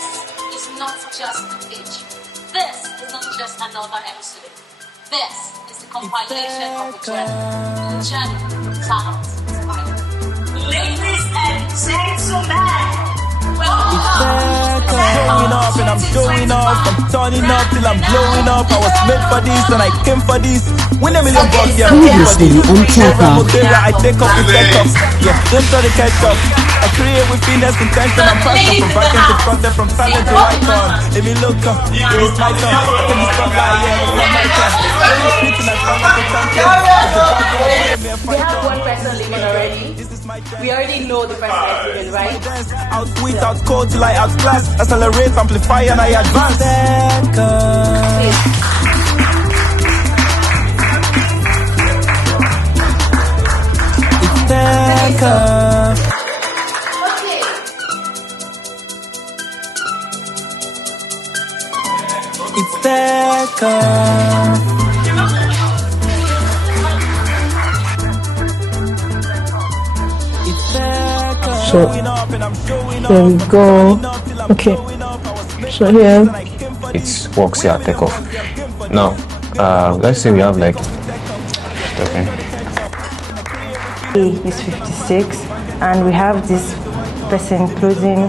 This is not just a page. This is not just another episode. This is the compilation of a journey from talent to life. Ladies and gentlemen, I'm showing up and I'm showing off. I'm turning up till I'm blowing up. I was made for this and I came for this. Win $1 million, yeah, I'm for this. I take up the take up. Yeah, don't try to catch up. I create with finesse, intention, and passion. From back end to front end, from talent to icon. Let me look up, it is my turn. I can be stuck like, yeah, it's my turn. We have one person leaving already. We already know the person that's leaving, right? Outwit, outcode till I outclass. Accelerate, amplify, and I advance. It's TechOff. It's TechOff. So here we go. Okay. So here it works here at TechOff. Now, let's say we have like okay. A is 56, and we have this person closing.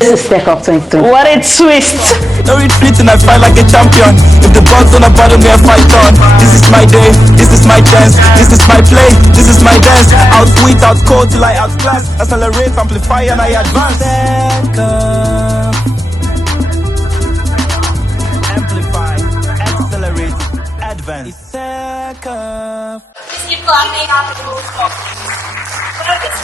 This is TechOff 23. What a twist! No retreating, I fight like a champion. If the gods on the bottom, me I fight on. This is my day, this is my chance, this is my play, this is my dance. Outwit, outcode till I outclass. Accelerate, amplify, and I advance. Amplify, accelerate, advance. It's TechOff. keep climbing on the rooftop. But it's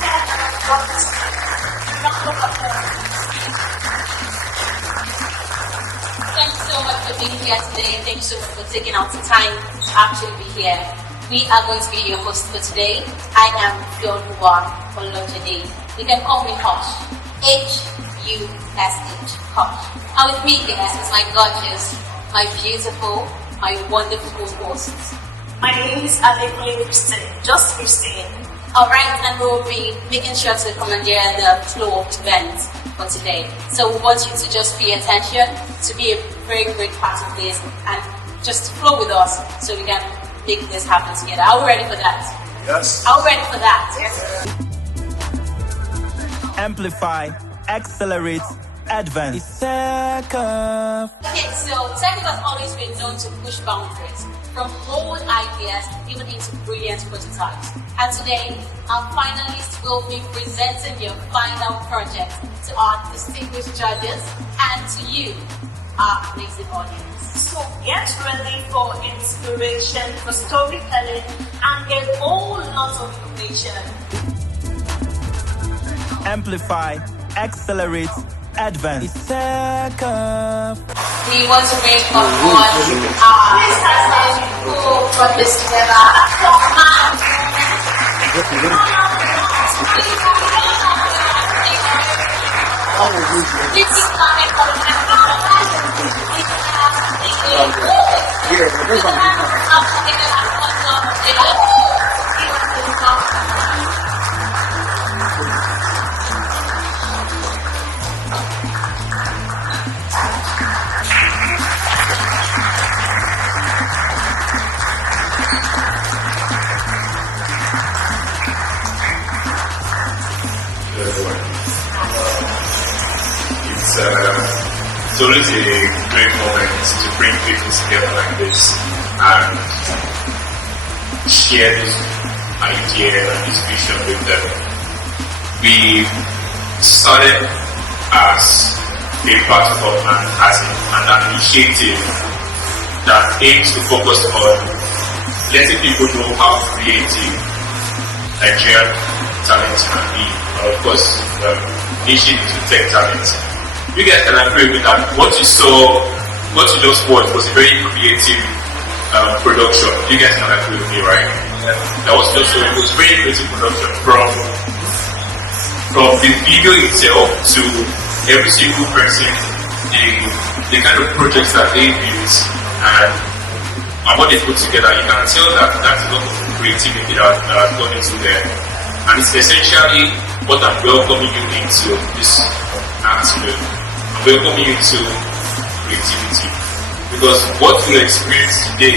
Thank you so much for being here today. Thank you so much for taking out the time to actually be here. We are going to be your host for today. I am Fionwa Olojade. You can call me Hush. Hush. Hush. And with me, guys, is my gorgeous, my beautiful, my wonderful hosts. My name is Adekunle Christine, just Christine. Alright, and we'll be making sure to commandeer the flow of events for today. So we want you to just pay attention, to be a very great part of this, and just flow with us so we can make this happen together. Are we ready for that? Yes. Are we ready for that? Yes. Amplify, accelerate, advance. It's TechOff. Okay, so tech has always been known to push boundaries, from bold ideas even into brilliant prototypes. And today, our finalists will be presenting your final project to our distinguished judges and to you, our amazing audience. So get ready for inspiration, for storytelling, and a whole lot of information. Amplify, accelerate, advance. It's TechOff. We want to bring on board our person who brought this together. It's always a great moment to bring people together like this and share this idea and this vision with them. We started as a platform and as an initiative that aims to focus on letting people know how creative Nigerian talent can be, and of course, niching into tech talent. You guys can agree with that. What you saw, what you just watched was a very creative production. You guys can agree with me, right? That was just it was very creative production from the video itself to every single person, the kind of projects that they built and what they put together. You can tell that that's a lot of creativity that has gone into there. And it's essentially what I'm welcoming you into this afternoon. welcome you to creativity. Because what you experience today,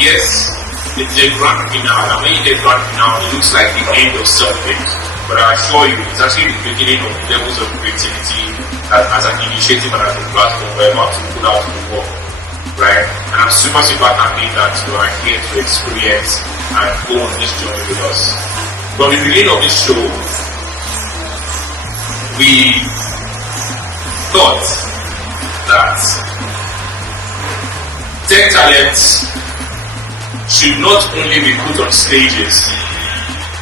yes, it's a grand finale, and when you get grand finale, it looks like the end of something. But I assure you, it's actually the beginning of levels of creativity as an initiative and as a platform we're about to put out to the world. Right? And I'm super happy that you are here to experience and go on this journey with us. From the beginning of this show, we thought that tech talents should not only be put on stages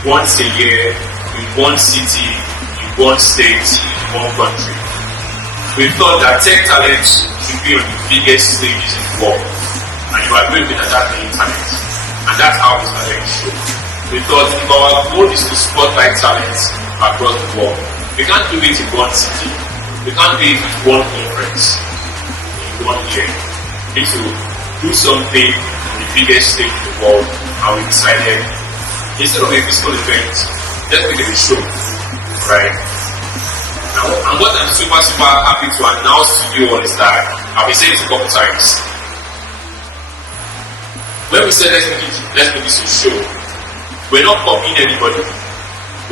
once a year, in one city, in one state, in one country. We thought that tech talents should be on the biggest stages in the world. And you are doing that the internet. And that's how we started the show. We thought if our goal is to spotlight talents across the world, we can't do it in one city. We can't do it in one conference, in one year. We need to do something on the biggest stage in the world. And we decided, instead of a physical event, let's make it a show. Right? Now, and what I'm super happy to announce to you all is that I've been saying this a couple times. When we said let's make this a show, we're not copying anybody.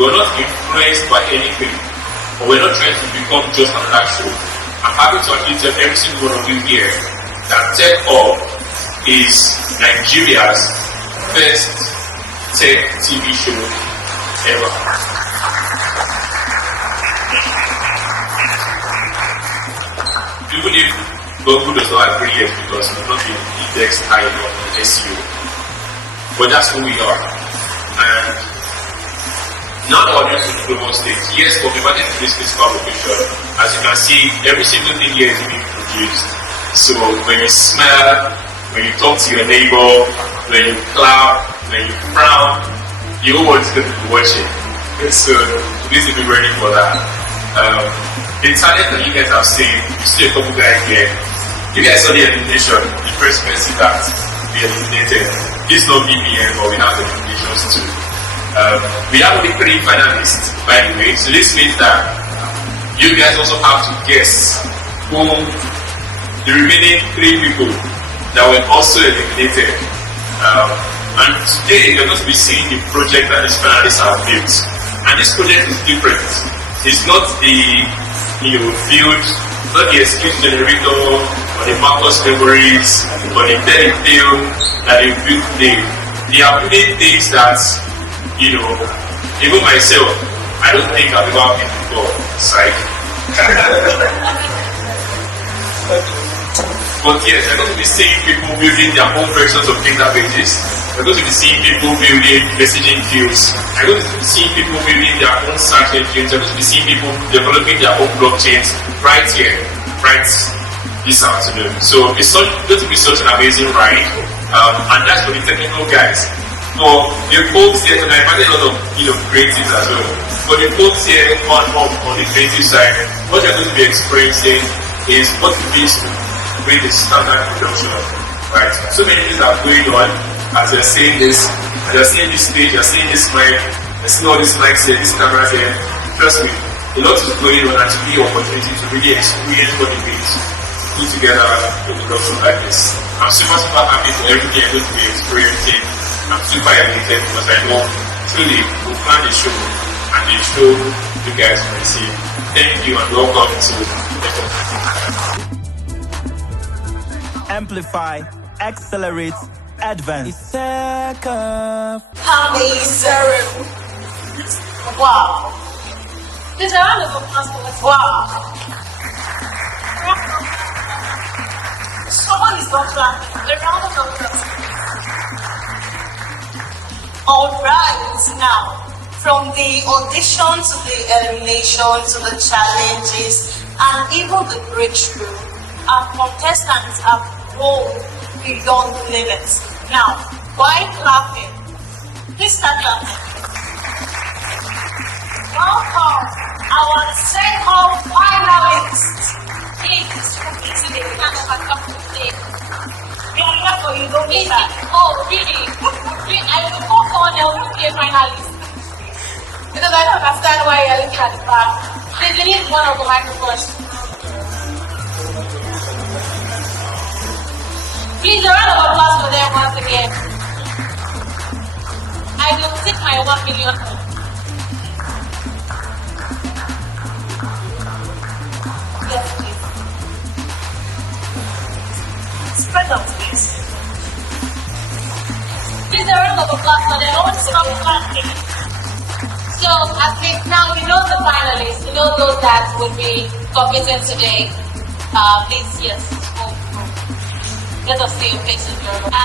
We're not influenced by anything. Or we're not trying to become just another show. I'm happy to admit to every single one of you here that TechOff is Nigeria's first tech TV show ever. Even if Google does not agree yet because we've not been indexed high enough in SEO. But that's who we are. And now our audience is global stage. Yes, for the market this physical location, as you can see, every single thing here is being produced. So when you smile, when you talk to your neighbor, when you clap, when you frown, the whole world is going to be watching. So you need to be ready for that. The talent that you guys have seen, you see a couple guys here. You guys saw the elimination, the first person that we eliminated. This is not BBM, but we have the eliminations too. We have only 3 finalists, by the way. So this means that you guys also have to guess who the remaining 3 people that were also eliminated. And today you're going to be seeing the project that these finalists have built. And this project is different. It's not the field, not the excuse generator or the Marcus memories or the field that they built today. They are building things that, even myself, I don't think I've ever been before. Psych. But yes, I'm going to be seeing people building their own versions of databases. I'm going to be seeing people building messaging queues. I'm going to be seeing people building their own search engines. I'm going to be seeing people developing their own blockchains right here, right this afternoon. So it's going to be such an amazing ride. And that's for the technical guys. For the folks here tonight, I find a lot of creatives as well. For the folks here on the creative side, what you're going to be experiencing is what it means to create a standard production, right? So many things are going on as you're seeing this, as you're seeing this stage, you're seeing this mic, you're seeing all these mics here, these cameras here. Trust me, a lot is going on and to be an opportunity to really experience what it means to put together a production like this. I'm super happy for everything I'm going to be experiencing. I'm super elated because I know truly we plan the show and the show you guys will receive. Thank you and welcome to Amplify, accelerate, advance. Amazing. Wow. There's a round of applause for us. Wow. Someone is not clapping. A round of applause. Alright, now, from the audition to the elimination to the challenges and even the breakthrough, our contestants have grown beyond limits. Now, why clapping? Please start clapping. Welcome, our second finalist. Please, completing the plan of a couple of days. We are here for you, don't be sad. Oh, really? I will go on, I will be a finalist. Because I don't understand why you're looking at the back. Please, we need one of the microphones. Please, a round of applause for them once again. I will take my 1 million home. Yes, please. Spread out, please. Please, a round of applause for them. I want to stop clapping. So, I think now you know the finalists, you know those that will be competing today. Please, yes, let us see your faces, and I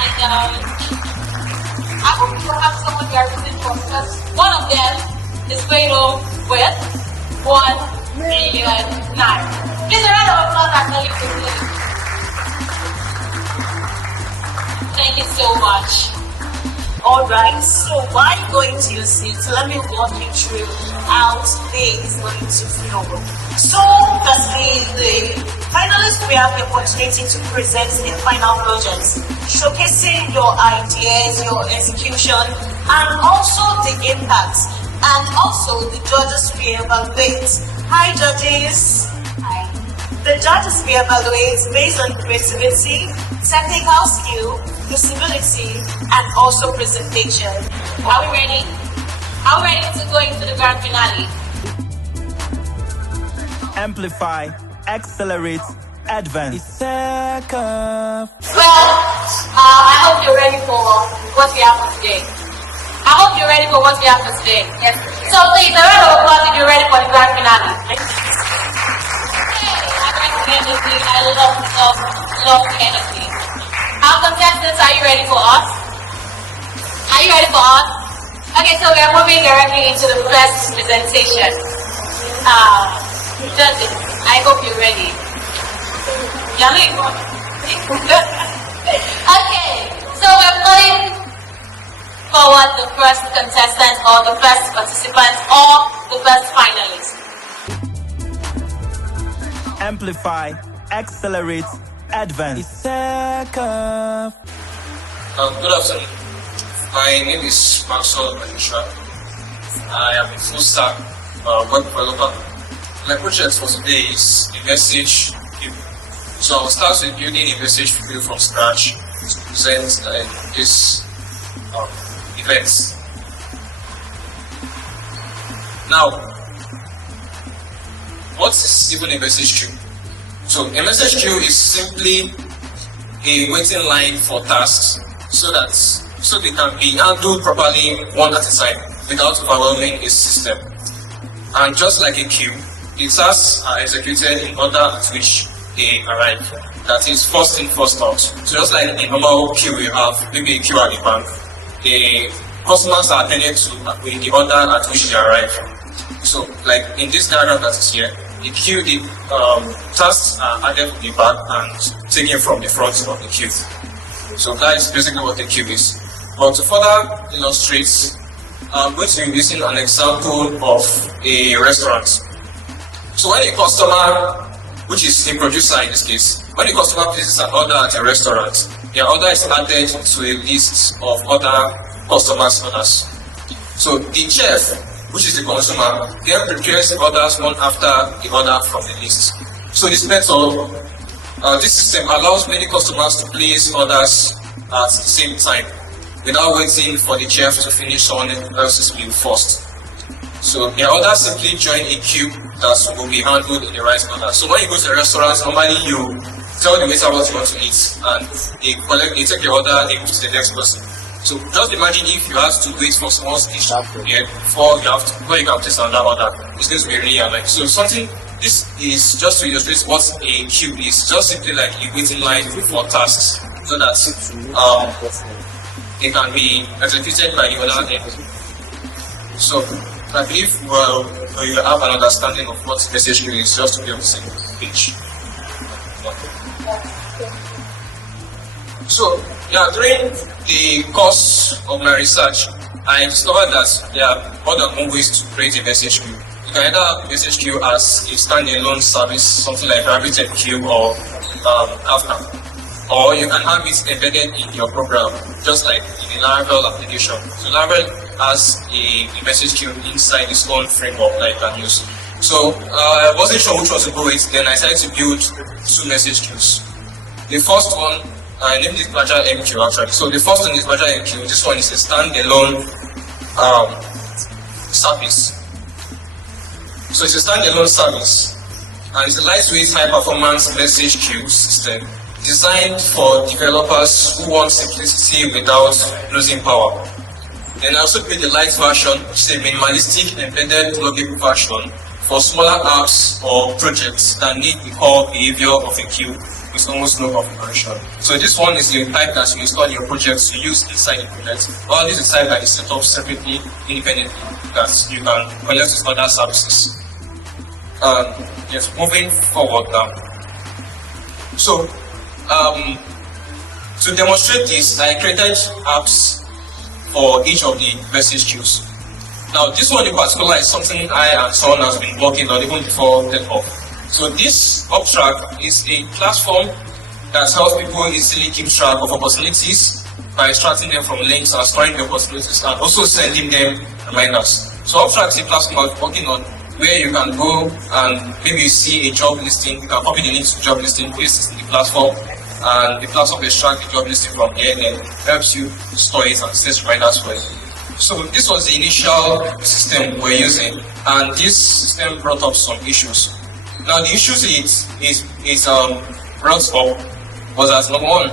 hope you have someone you are rooting for, because one of them is going home with 1 million naira. Please, a round of applause and knowledge to you. Thank you so much. Alright, so while going to your seat, let me walk you through how today is going to flow. So, the finalists will have the opportunity to present their final projects, showcasing your ideas, your execution, and also the impact. And also, the judges will evaluate. Hi, judges. Hi. The judges will evaluate based on creativity, technical skill, visibility, and also presentation. Are we ready? Are we ready to go into the grand finale? Amplify, accelerate, advance. TechOff. Well, I hope you're ready for what we have for today. I hope you're ready for what we have for today. Yes. So please, a round of applause if you're ready for the grand finale. Hey, I like the energy. I love the energy. Our contestants, are you ready for us? Are you ready for us? Okay, so we are moving directly into the first presentation. Judges, I hope you're ready. Yummy. Okay, so we're putting forward the first contestant or the first participant or the first finalist. Amplify, accelerate, advance. TechOff. Good afternoon. My name is Maxwell Manisha. I am a full stack web developer. My project for today is a message queue. So I'll start with building a message queue from scratch to present this event. Now, what is even a message queue? So a message queue is simply a waiting line for tasks so they can be handled properly one at a time without overwhelming a system. And just like a queue, the tasks are executed in order at which they arrive. That is first in, first out. So just like a normal queue you have, maybe a queue at the bank, the customers are attended to in the order at which they arrive. So like in this diagram that is here, the queue, the tasks are added to the back and taken from the front of the queue. So that is basically what the queue is. But to further illustrate, I'm going to be using an example of a restaurant. So when a customer, which is a producer in this case, when a customer places an order at a restaurant, their order is added to a list of other customers' orders. So the chef, which is the consumer, then prepares the orders one after the order from the list. So this method, this system allows many customers to place orders at the same time without waiting for the chef to finish someone else's meal first. So their orders simply join a queue that will be handled in the right order. So when you go to a restaurant, normally you tell the waiter what you want to eat, and they take your order, they move to the next person. So just imagine if you have to wait for someone's dish before you can place another order. It's going to be really annoying. So this is just to illustrate what a queue is. Just simply like a waiting line for tasks, so that it can be executed by the other end. So I believe you have an understanding of what message queue is, just to be on the same page. So during the course of my research, I discovered that there are more than one ways to create a message queue. You can either have a message queue as a standalone service, something like Rabbit Queue or Kafka. Or you can have it embedded in your program, just like in the Laravel application. So Laravel has a message queue inside its own framework that you can use. So I wasn't sure which one to go with, then I decided to build two message queues. The first one I named it Fragile MQ actually. So the first one is Fragile MQ. This one is a standalone service. So it's a standalone service, and it's a lightweight, high-performance message queue system designed for developers who want simplicity without losing power. Then I also create the light version, which is a minimalistic embedded pluggable version for smaller apps or projects that need the core behavior of a queue with almost no configuration. So this one is the type that you install your projects to use inside the project. All this is type that is set up separately, independently, that you can connect with other services. Yes, moving forward now. So, to demonstrate this, I created apps for each of the message queues. Now, this one in particular is something I and someone has been working on even before TechOff. So this Uptrack is a platform that helps people easily keep track of opportunities by extracting them from links and storing the opportunities and also sending them reminders. So Uptrack is a platform I'm working on where you can go and maybe you see a job listing, you can copy the link to the job listing, paste it in the platform, and the platform extracts the job listing from there and helps you store it and set reminders for it. So this was the initial system we're using, and this system brought up some issues. Now the issues it brought up was as number one,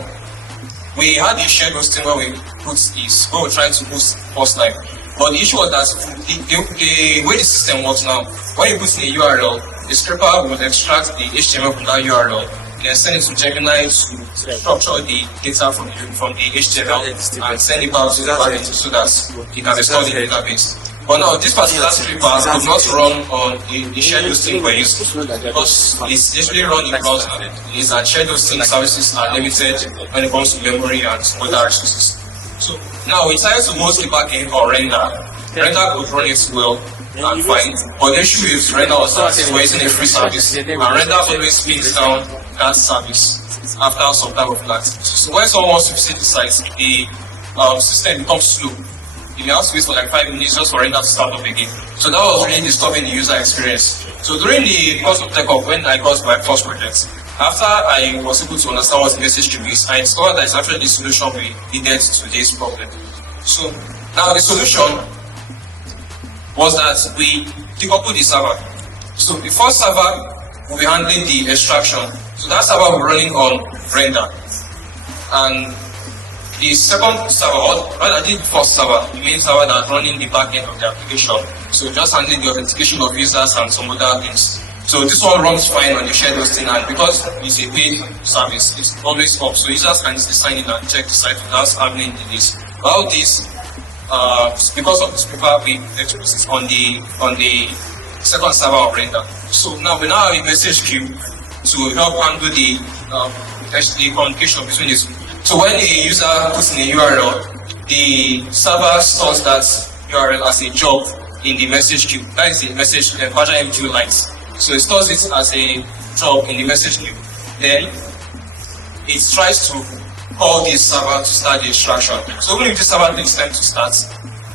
we had a shared hosting where we put this, where we tried to host first time. But the issue was that the way the system works now, when you put in a URL, the scraper will extract the HTML from that URL, then send it to Gemini to structure the data from the HTML and send it back to the backend so that it can be stored in the database. But now this particular scraper does not run on the shared hosting we're using because it's usually run in browser. And shared hosting services are limited when it comes to memory and other resources. So now we try to host the backend or render. Render could run it well and fine, but the issue is render also we're using a free service, and render always spins down that service after some time of that. So when someone wants to visit the site, the system becomes slow. You may have to wait for like 5 minutes just for render to start up again. So that was really disturbing the user experience. So during the course of TechOff, when I got my first project, after I was able to understand what the message queue is, I discovered that it's actually the solution we needed to this problem. So now the solution was that we decoupled the server. So the first server will be handling the extraction. So that server will be running on render. And the second server, or rather the first server, the main server that's running the back end of the application. So just handling the authentication of users and some other things. So this one runs fine on the shared hosting, and because it's a paid service, it's always up. So users can easily sign in and check the site without having delays. All this, because of this paper, we express on the second server of render. So now we have a message queue to help handle the communication between the two. So when a user puts in a URL, the server stores that URL as a job in the message queue. That is the message Fragile MQ Lite. So it stores it as a job in the message queue. Then it tries to call this server to start the extraction. So even if the server takes time to start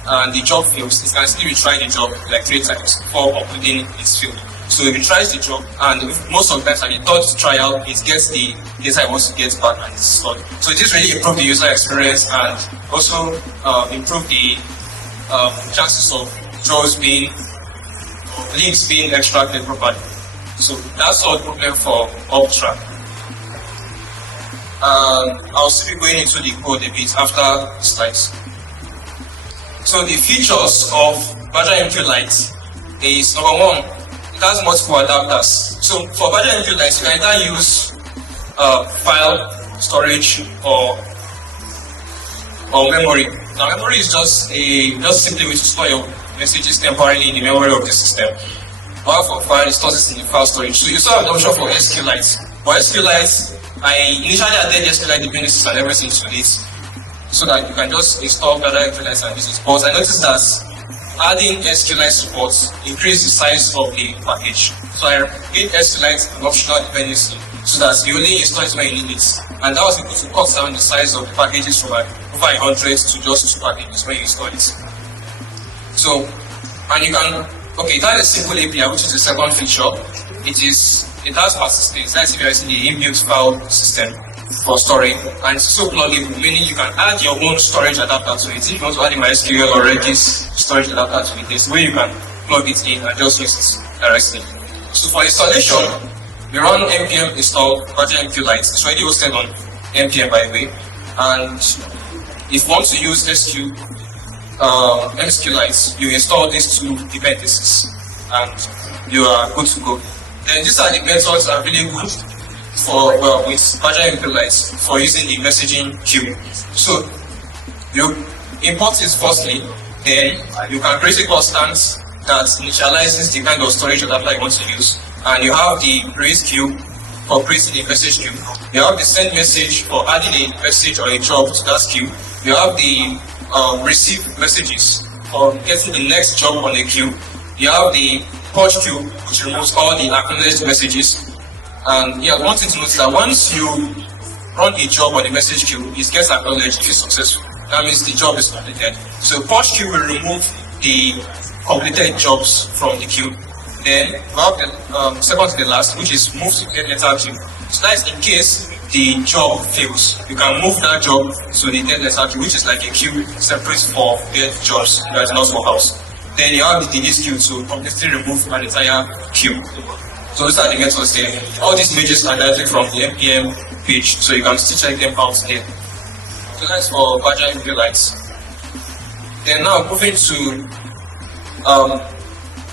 and the job fails, it can still retry the job like 3 times before completing its field. So it retries the job, and most of the times at the third trial, it gets the data it wants to get back and it's stored. So this really improved the user experience and also improved the chances of links being extracted properly. So that's all the problem for Uptrack. I'll still be going into the code a bit after the slides. So the features of Fragile MQ Lite is number one, it has multiple adapters. So for Fragile MQ Lite, you can either use file storage or memory. Now memory is just simply way to store your messages temporarily in the memory of the system. While for file, it stores it in the file storage. So you still have the option for SQLite. For SQLite, I initially added SQLite dependencies and everything to this, so that you can just install Fragile MQ Lite and use it. But I noticed that adding SQLite support increased the size of the package. So I made SQLite an optional dependency so that you only install it when you need it. And that was able to cut down the size of the packages from like over 100 to just 2 packages when you install it. So, and you can, okay, that is simple API, which is the second feature. It has persistence. That's if you're using the inbuilt file system. for storing, and it's so pluggable, meaning you can add your own storage adapter to it. If you want to add in MySQL or Redis storage adapter to it, there's a way you can plug it in and just use it directly. So for installation, we run npm install Badger MQ Lite. It's already hosted on npm, by the way. And if you want to use MSQLite, you install these two dependencies and you are good to go. Then these are the methods that are really good for with Badger MQ for using the messaging queue. So you import it firstly, then you can create a constant that initializes the kind of storage adapter you want to use, and you have the raise queue for creating the message queue. You have the send message for adding a message or a job to that queue. You have the receive messages for getting the next job on the queue. You have the purge queue, which removes all the acknowledged messages. And yeah, one thing to note is that once you run a job on the message queue, it gets acknowledged if it's successful. That means the job is completed. So purge queue will remove the completed jobs from the queue. Then we have the second to the last, which is move to get letter queue. So that is in case the job fails. You can move that job to the dead letter queue, which is like a queue separate for dead jobs that do not work out. Then you have the delete queue to completely remove an entire queue. So these are the methods there. All these images are directly from the npm page, so you can still check them out there. So that's for Badger MQ Lite. Then now moving to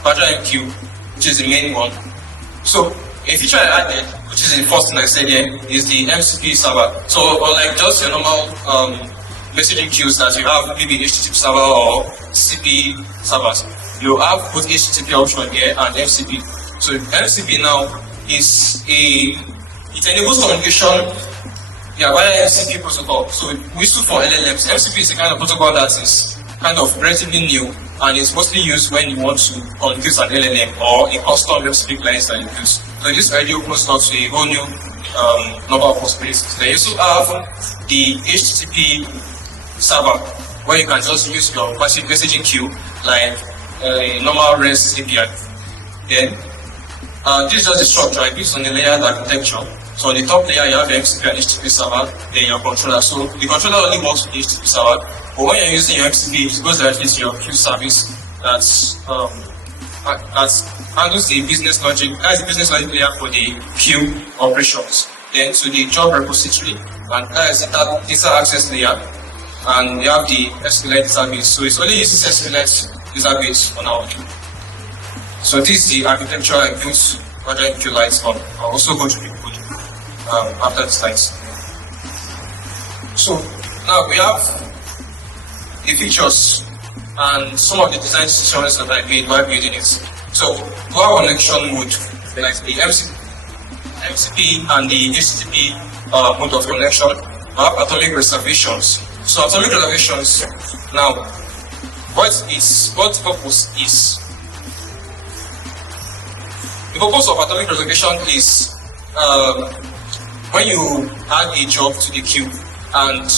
Badger MQ, which is the main one. So a feature I added, which is the first thing I said here, is the MCP server. So unlike just your normal messaging queues that you have, maybe HTTP server or CP servers, you have both HTTP option here and MCP. So MCP now is it enables communication via MCP protocol. So we use for LLMs. MCP is a kind of protocol that is kind of relatively new, and it's mostly used when you want to communicate an LLM or a custom MCP client that you use. So this already opens up to a whole new number of possibilities. Then you also have the HTTP server, where you can just use your passive messaging queue like a normal REST API. Then this is just the structure. I built on the layered architecture. So on the top layer, you have your MCP and HTTP server, then your controller. So the controller only works with the HTTP server, but when you're using your MCP, it goes directly to your queue service that handles the business logic. That's the business logic layer for the queue operations. Then to the job repository, and that is the data access layer, and you have the SQLite database. So it's only using SQLite database on our queue. So this is the architecture I built Badger MQ Lite on. I'll also go to the code after the slides. So now we have the features and some of the design decisions that I made while building it. So dual connection mode, like the MCP and the HTTP mode of connection, we have atomic reservations. So atomic reservations, now what purpose is? The purpose of atomic reservation is when you add a job to the queue and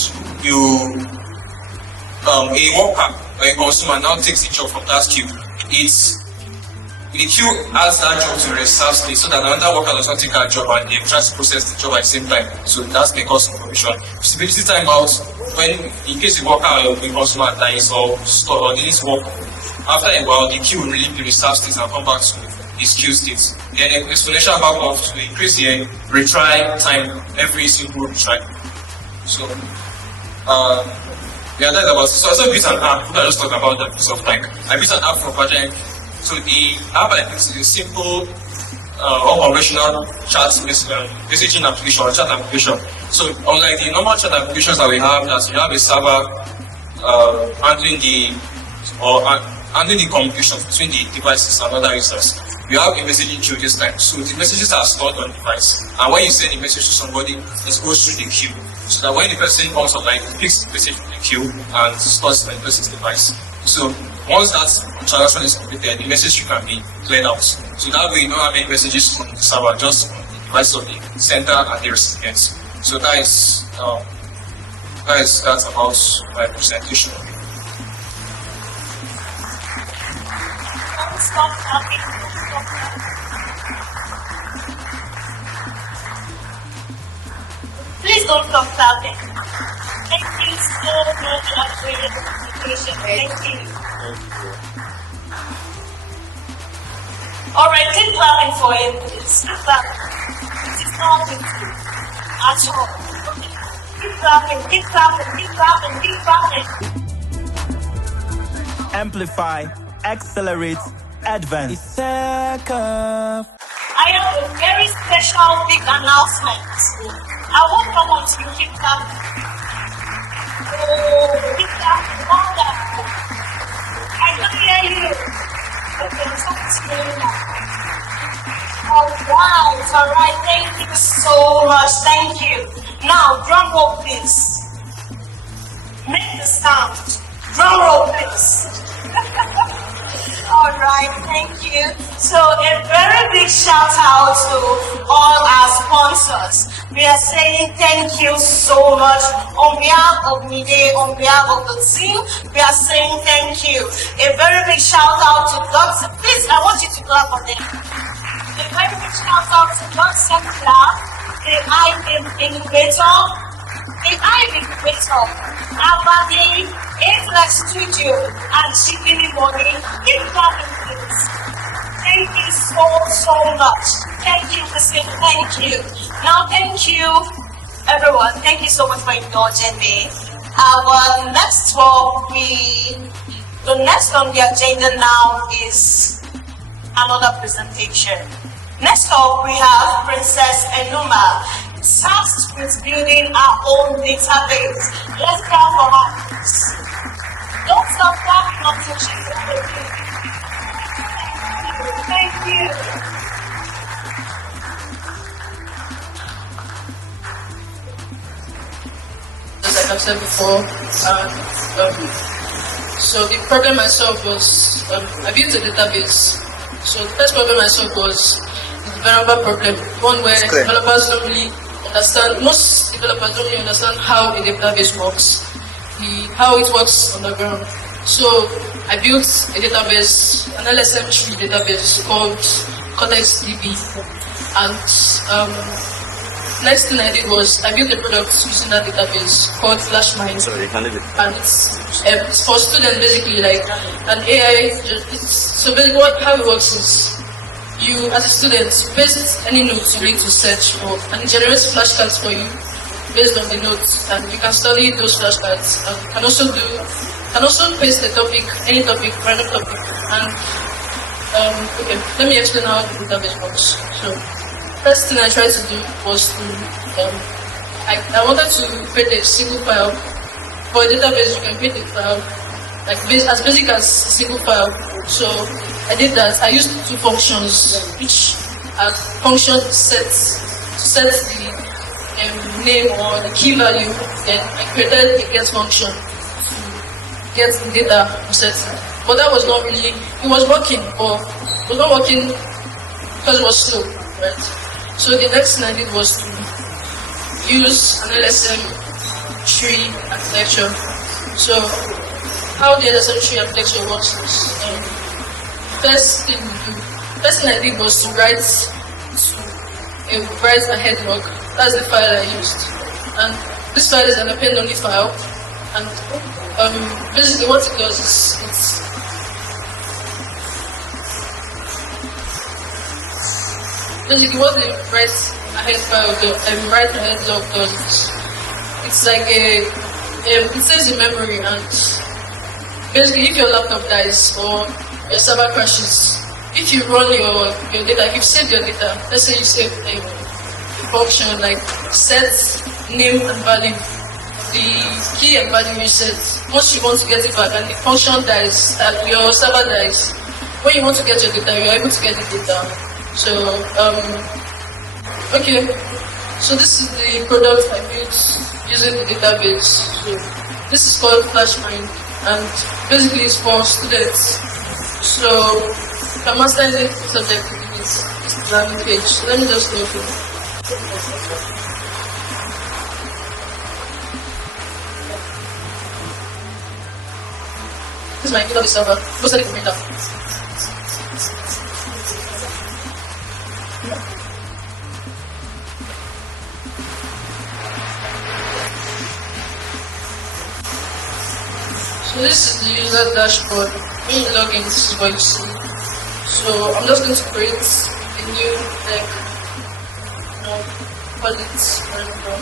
you a worker or a consumer now takes the job from that queue, the queue adds that job to reserve state so that another worker does not take that job and they try to process the job at the same time. So that's the cause of information. Visibility timeout, when in case the worker or the consumer dies or needs work, after a while the queue will relieve the reserve state and come back to its queue state. Then exponential back off to increase the retry time every single retry. So that's about it. So I also built an app. I just talk about that piece of time. I built an app for Badger. So the app I built is a simple unconventional chat messaging application or chat application. So unlike the normal chat applications that we have, that you have a server handling the communication between the devices and other users, you have a messaging queue this time. So the messages are stored on the device, and when you send a message to somebody, it goes through the queue. So that when the person comes online, it picks the message from the queue and stores it on the person's device. So once that transaction is completed, the message can be cleared out. So that way you don't have any messages from the server, just on the device of the sender and the recipients. So that's about my presentation. Stop talking. Please Please don't stop clapping. Thank you so much for your participation. Thank you. All right, keep clapping for him, please. Keep clapping. It is not with you at all. Keep clapping, keep clapping, keep clapping, keep clapping. Amplify, accelerate, advance. TechOff. I have a very special big announcement. I won't come on to you, keep clapping. Oh, keep clapping, louder. I can hear you. Okay, something's going on. All right, thank you so much, thank you. Now, drum roll, please. Make the sound. Drum roll, please. All right, thank you. So a very big shout out to all our sponsors. We are saying thank you so much on behalf of Mide, on behalf of the team. We are saying thank you. A very big shout out to Dr. Please, I want you to clap for them. A very big shout out to Dr. Clark, the ICON incubator, Abadi, Inflex Studio, and Chicken Money. Keep clapping, please. Thank you so much. Thank you for saying thank you. Now, thank you, everyone. Thank you so much for indulging me. Our next talk, the next on the agenda now is another presentation. Next up, we have Princess Enuma, tasked with building our own database. Let's clap for her. Don't stop clapping until she's ready. Thank you. As I've said before, so the problem I solved was I built a database. So the first problem I solved was the developer problem, one where developers don't really understand, most developers don't really understand how a database works, how it works on the ground. So I built a database, an LSM tree database called ContextDB, and next thing I did was I built a product using that database called FlashMind, and it's for students basically, like an AI. So basically how it works is you, as a student, paste any notes you need to search for, and it generates flashcards for you based on the notes, and you can study those flashcards. And can also paste the topic, any topic, random topic. And okay, let me explain how the database works. So first thing I tried to do was to I wanted to create a single file. For a database, you can create a file like as basic as a single file. So I did that. I used two functions, which are function set the name or the key value. Then I created a get function to get the data set. But that was not really, it was working, but it was not working because it was slow, right? So the next thing I did was to use an LSM tree architecture. So how the LSM tree architecture works is, first thing I did was to write a headlog. That's the file I used, and this file is an append-only file. And basically, what it does is basically what the write ahead file does, write ahead log does is it's like it saves in memory, and basically if your laptop dies or your server crashes, if you run your data, if you've saved your data, let's say you save a function like set name and value, the key and value you set, once you want to get it back and the function dies, your server dies, when you want to get your data, you're able to get the data. So, okay, so this is the product I built using the database. So this is called FlashMind, and basically it's for students. So the master is a subject in this landing page. So let me just go through. This is my database server. Go set it for me now. So this is the user dashboard. When you log in, this is what you see. So I'm just going to create a new deck. Call it random.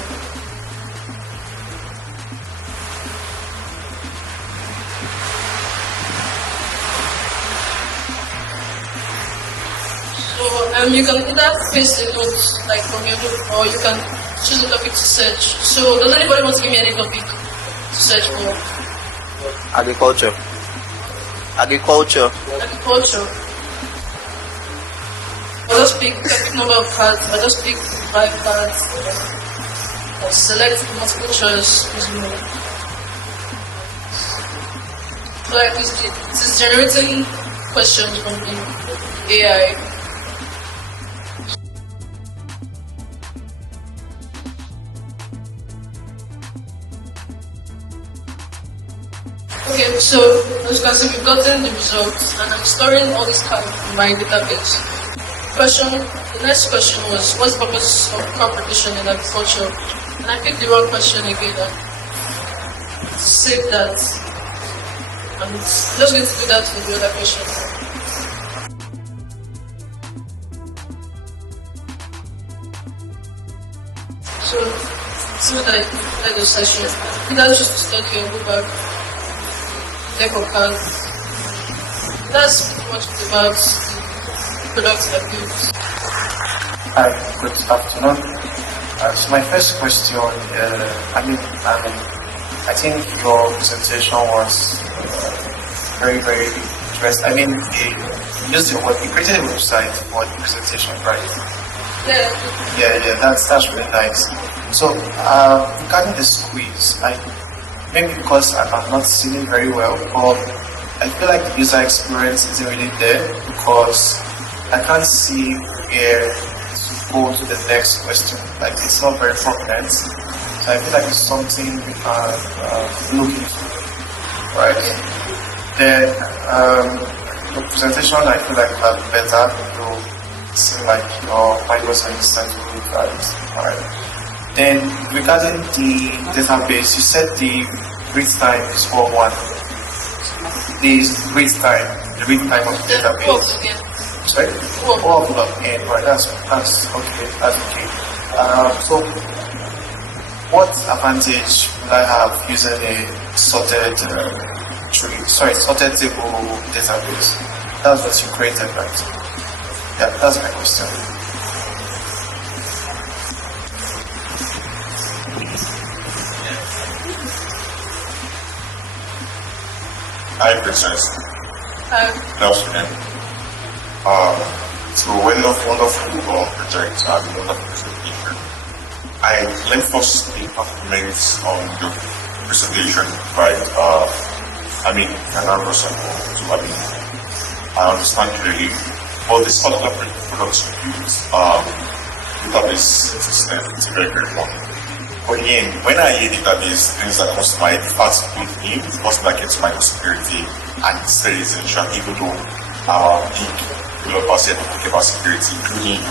So you can either paste a note like from your book, or you can choose a topic to search. So does anybody want to give me any topic to search for? Agriculture. Agriculture. I'll just pick number of cards. I'll just pick 5 cards. Or select multiple choice. So like this is generating questions from the AI. Okay, so as you can see, we've gotten the results, and I'm storing all this cards in my database. The next question was, what's the purpose of crop rotation in agriculture? And I picked the wrong question again. To save that, and I'm just going to do that with the other question. So that I do session. That's just to study or go back. Deck of cards. That's pretty much about the products that we use. Hi, good afternoon. So my first question, I think your presentation was very, very interesting. I mean, you created a website for the presentation, right? Yeah. That's really nice. So, regarding the quiz, maybe because I'm not seeing it very well, or I feel like the user experience isn't really there because I can't see where to go to the next question. Like, it's not very prominent. So I feel like it's something we can look into, right? Then, the presentation, I feel like would have been better, though it seemed like your mind was understand to look at it, right? Then, regarding the database, you said the read time is 4:1. The read time of the database. Sorry? 4 o'clock. Right, that's okay. So, what advantage will I have using a sorted table database? That's what you created, right? Yeah, that's my question. Hi, Princess. Hi. Good so wonderful project and wonderful presentation. I let first the performance on the presentation, right? Another person, so I understand clearly, but this particular product use database system is very, very important. But again, when I hear database, things that comes to my first with me, comes back into my security, and it's very essential, even though big developers said to talk about security, including.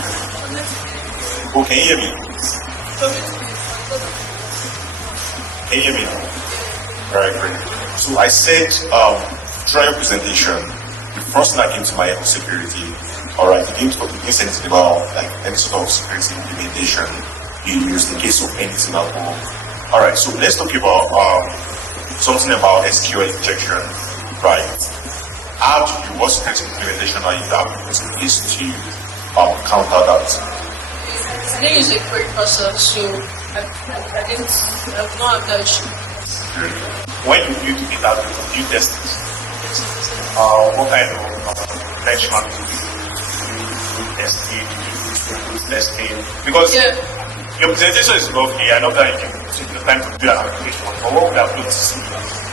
Oh, can you hear me? Can you hear me now? Right, great. So I said, try your presentation. The first thing that came to my security, alright, you didn't say anything about like any sort of security implementation. You use the case of anything at all. Alright, so let's talk about something about SQL injection, right? What security implementation are you using is to counter that? I didn't use a query process, so I don't have that issue. When you do it, you test it. What kind of benchmark do you test it? Because your presentation is lovely. I know that you can take the time to do an application, but what we have noticed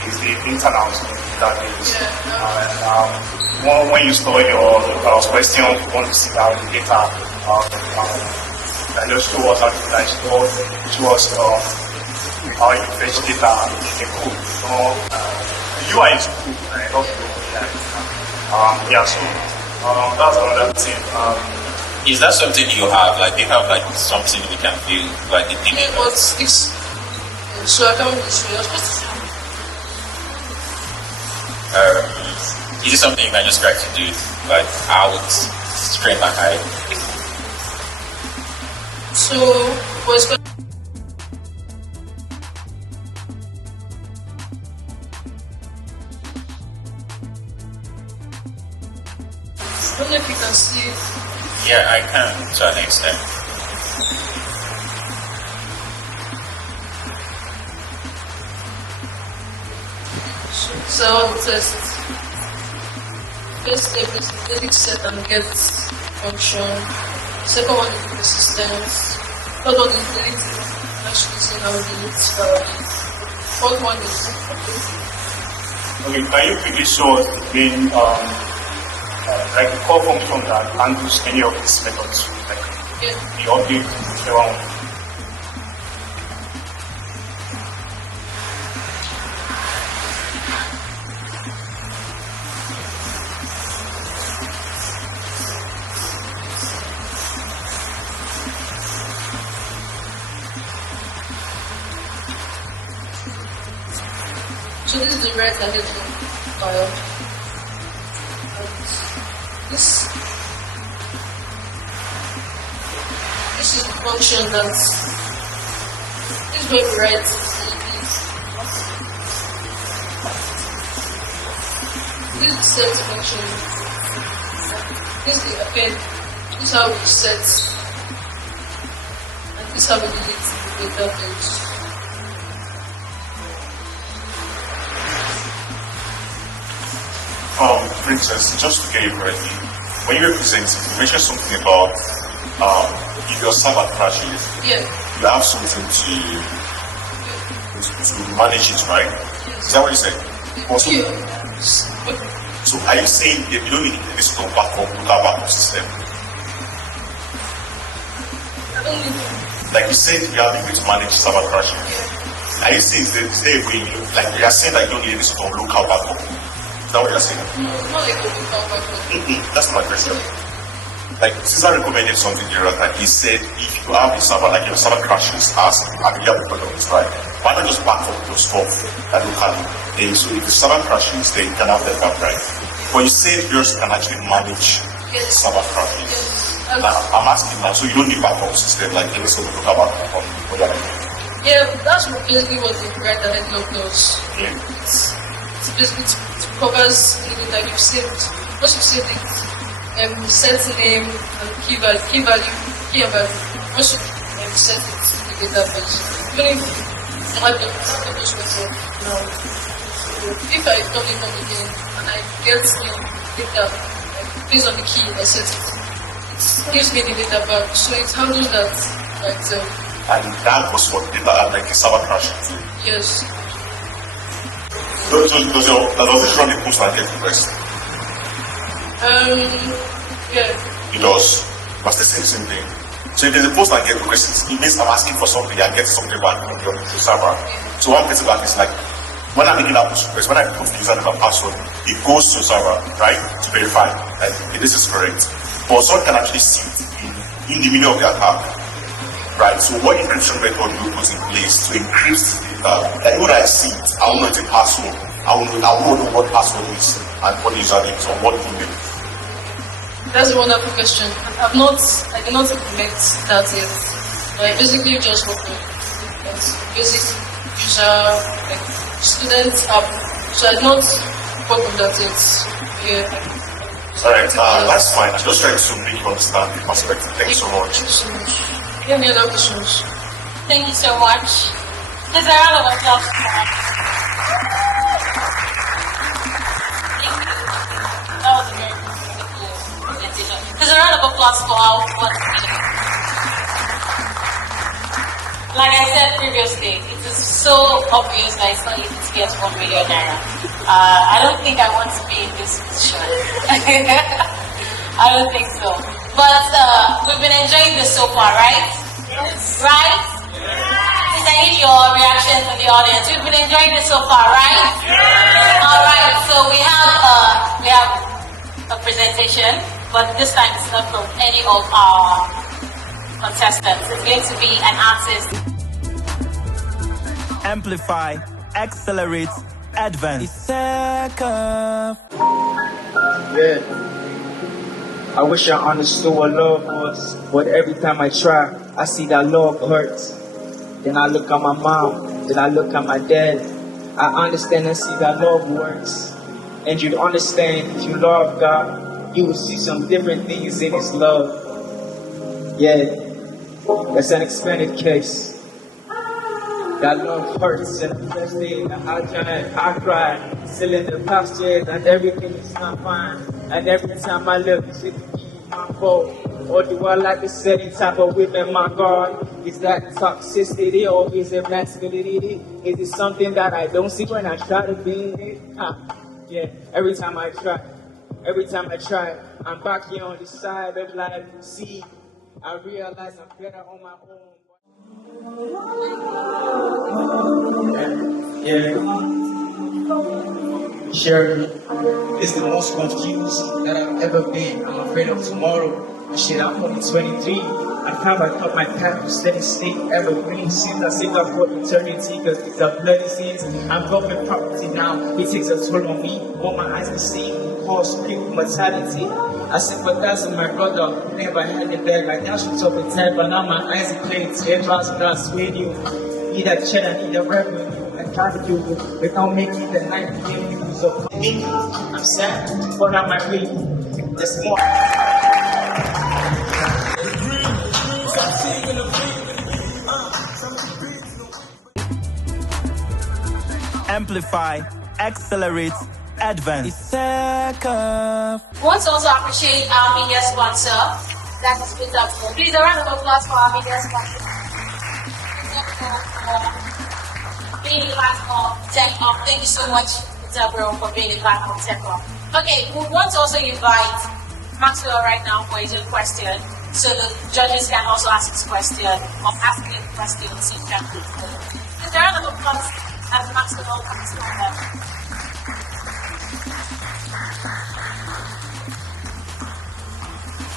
is the internals that is. When you store your question, you want to see how the data and just show us how data is stored, show us how you fetch data in the code. So, the UI is cool, and also that's another thing. Is that something you have? Like, they have like something we can feel like the thing? So I can't really show you. Is it something you can just try to do, like out, straight and high? So, what's going I don't know if you can see it. Yeah, I can to an extent. So, test. First step is basic set and get function. Second one is persistence. Third one is delete. Actually, see how we delete variables. Fourth one is updating. Okay, can you quickly show us the main, like the core function that handles any of these methods, like the update, the one? So this is the right ahead file. This is the function that this is where we write this is the set function. This is the append. This is how we set, and this is how we delete the data page. For instance, just to get it correctly, when you represent it, you mentioned something about if your server crashes, you have something to manage it, right? Is that what you said? Also, so are you saying that you don't need this local backup system? Like you said, you have a way to manage server crashing. Are you saying is there a way, like you are saying that you don't need this local backup? Is that what you're saying? No, not like a local backup. That's my question. Like Caesar recommended something here that he said if you have a server, like your server crashes as a million products, right? Why not just back up your stuff that you can? And so if the server crashes, then you can have that back, right? But you said yours can actually manage server crashes. I'm asking now, so you don't need backup system like any sort of local backup on your Yeah, that's basically what the right ahead log does. Yeah. It's basically it covers anything that you've saved. Once you've saved it, set name and key and value. Once you set it to the database, even if I don't just myself now. If I don't it on again and I get the data based on the key I set it gives me the data back. So it handles that by itself. And that was what data like a server crash too. Yes. Does it run the post and get request? Yeah. It does. But it's the same thing. So if there's a post and get request, it means I'm asking for something and get something back from your server. So one person back is like, when I'm making that post request, when I put the username and password, it goes to your server, right? To verify that this is correct. But someone can actually see it in the middle of the attack. Right, so what encryption method do you put in place to encrypt data? Like when I see it, I will know it's a password. I will know what password is and what username is or what email. That's a wonderful question. I did not implement that yet. I basically just work on basic user like student app. So I did not work on that yet. Yeah. Alright, that's fine. I'm just trying to make you understand the perspective. Thanks so much. Thank you so much. Any other questions? Thank you so much. There's a round of applause. Thank you. That was a very cool presentation. There's a round of applause for our like I said previously, it is so obvious that it's not easy to get 1 million naira. I don't think I want to be in this position. I don't think so. But we've been enjoying this so far, right? Yes. Right? Please, I need your reaction from the audience. We've been enjoying this so far, right? Yes. All right. So we have a presentation, but this time it's not from any of our contestants. It's going to be an artist. Amplify, accelerate, advanced. TechOff. Yeah. I wish I understood what love was, but every time I try, I see that love hurts. Then I look at my mom, then I look at my dad. I understand and see that love works. And you'd understand if you love God, you will see some different things in His love. Yeah, that's an expanded case. That love hurts, and the first day that I cry, still in the past years, and everything is not fine. And every time I look, it's my fault. Or do I like the certain type of women, my God? Is that toxicity or is it masculinity? Is it something that I don't see when I try to be in it? Yeah, every time I try, I'm back here on the side of life. See, I realize I'm better on my own. Yeah. Sure, it's the most confused that I've ever been. I'm afraid of tomorrow. Shit, I'm only 23. I thought my path was steady state evergreen. Since I saved up for eternity, cause it's a bloody sins. I'm government property now. It takes a toll on me. All my eyes can see cause people mortality. I sympathize with my brother who never had it bad. Like now she's up in time, but now my eyes are clear. 10 bars of glass with you. Need a cheddar, need a revenue. I try to do it without making the night begin. So for me, I'm sad, but I'm my way. There's more. Amplify, accelerate, advance. TechOff. We want to also appreciate our media sponsor, that is Peter. Please, a round of applause for our media sponsor. Being part of TechOff. Thank you so much, Peter, for being part of TechOff. Okay, we want to also invite Maxwell right now for his own question, so the judges can also ask his question or ask him questions in terms of the round of applause as Maxwell comes forward.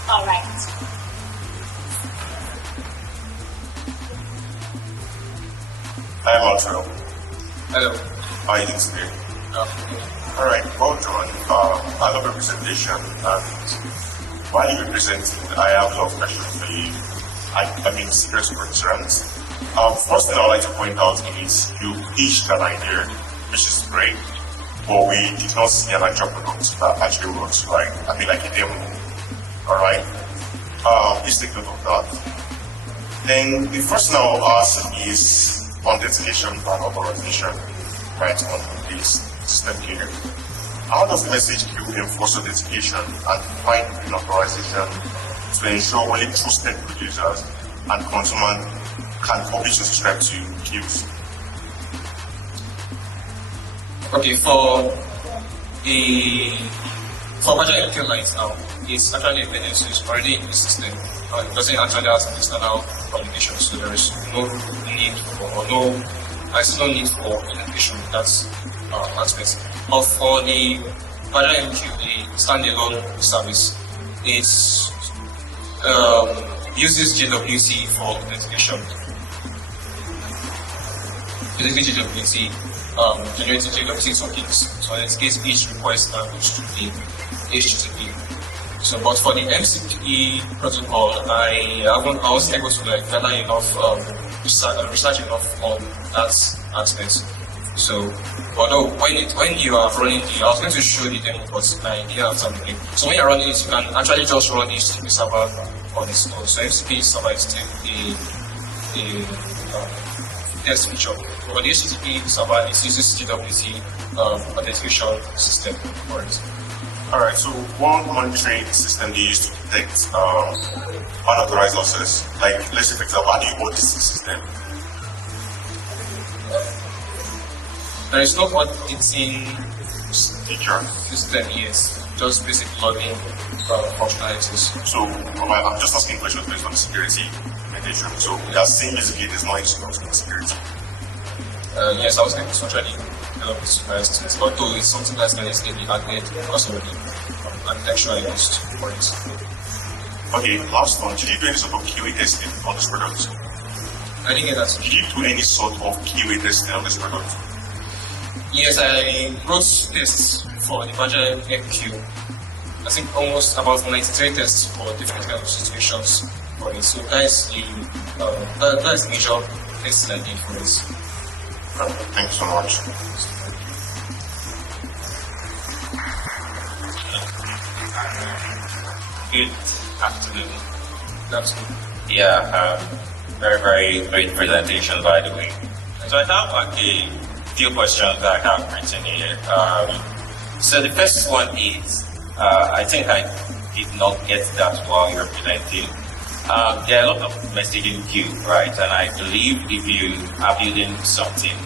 All right. Hi, Maxwell. Hello. How are you doing today? All right, well done. I love your presentation, and while you were presenting, I have a lot of questions for you. I mean, serious concerns. First thing I would like to point out is you pitched an idea, which is great, but we did not see an actual product that actually works, right? I mean, like a demo. All right? Please take note of that. Then the first thing I will ask is on dedication and authorization, right, on this system here. How does the message queue enforce authentication and define green authorization to ensure only trusted producers and consumers can publish and subscribe to queues? Okay, for Virtual MQ Lite now, it's actually a benefit, so it's already in the system. It doesn't actually have external validation, so there is no need for, I see no need for validation in that aspect. But for the Virtual MQ, the standalone service, it uses JWT for authentication. Basically, JWT generating JWT tokens. So in this case, each request now goes to the HTTP. So, but for the MCP protocol, I wasn't able to gather enough research enough on that aspect. So, although when you are running I was going to show the demo, but I didn't have something. So when you're running it, you can actually just run the HTTP server on its own. So MCP server is still the test feature. But the HTTP server uses JWT authentication system for it. Alright, so one monitoring system they use to detect unauthorized access, like let's say for example, how do you audit the system? There is no auditing feature system, yes, just basic logging functionalities. So I'm just asking questions based on the security mediation. So they are saying basically there's no issue with security. Yes, I was going to actually develop this first, although it's something that's going to be added because of the architecture I used for it. Okay, last one. Did you do any sort of QA testing on this product? I didn't get that. Did you do any sort of QA testing on this product? Yes, I wrote tests for the Badger MQ. I think almost about 93 tests for different kind of situations for it. So that's the major test that I did for this. Thank you so much. Good afternoon. That's good. Yeah, very, very great presentation, by the way. So I have like a few questions that I have written here. So the first one is, I think I did not get that while you're presenting. There are a lot of messaging queue, right? And I believe if you are building something,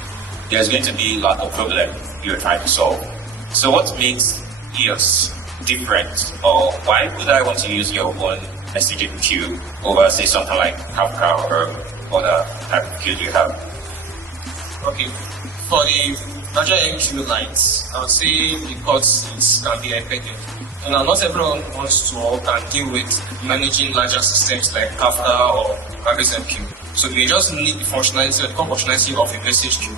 there's going to be a lot of problem you're trying to solve. So what makes yours different, or why would I want to use your own messaging queue over, say, something like Kafka or other type of queue you have? Okay, for the larger MQ lines, I would say the codes can be embedded. And not everyone wants to or can deal with managing larger systems like Kafka or RabbitMQ. So they just need the functionality, the core functionality of a message queue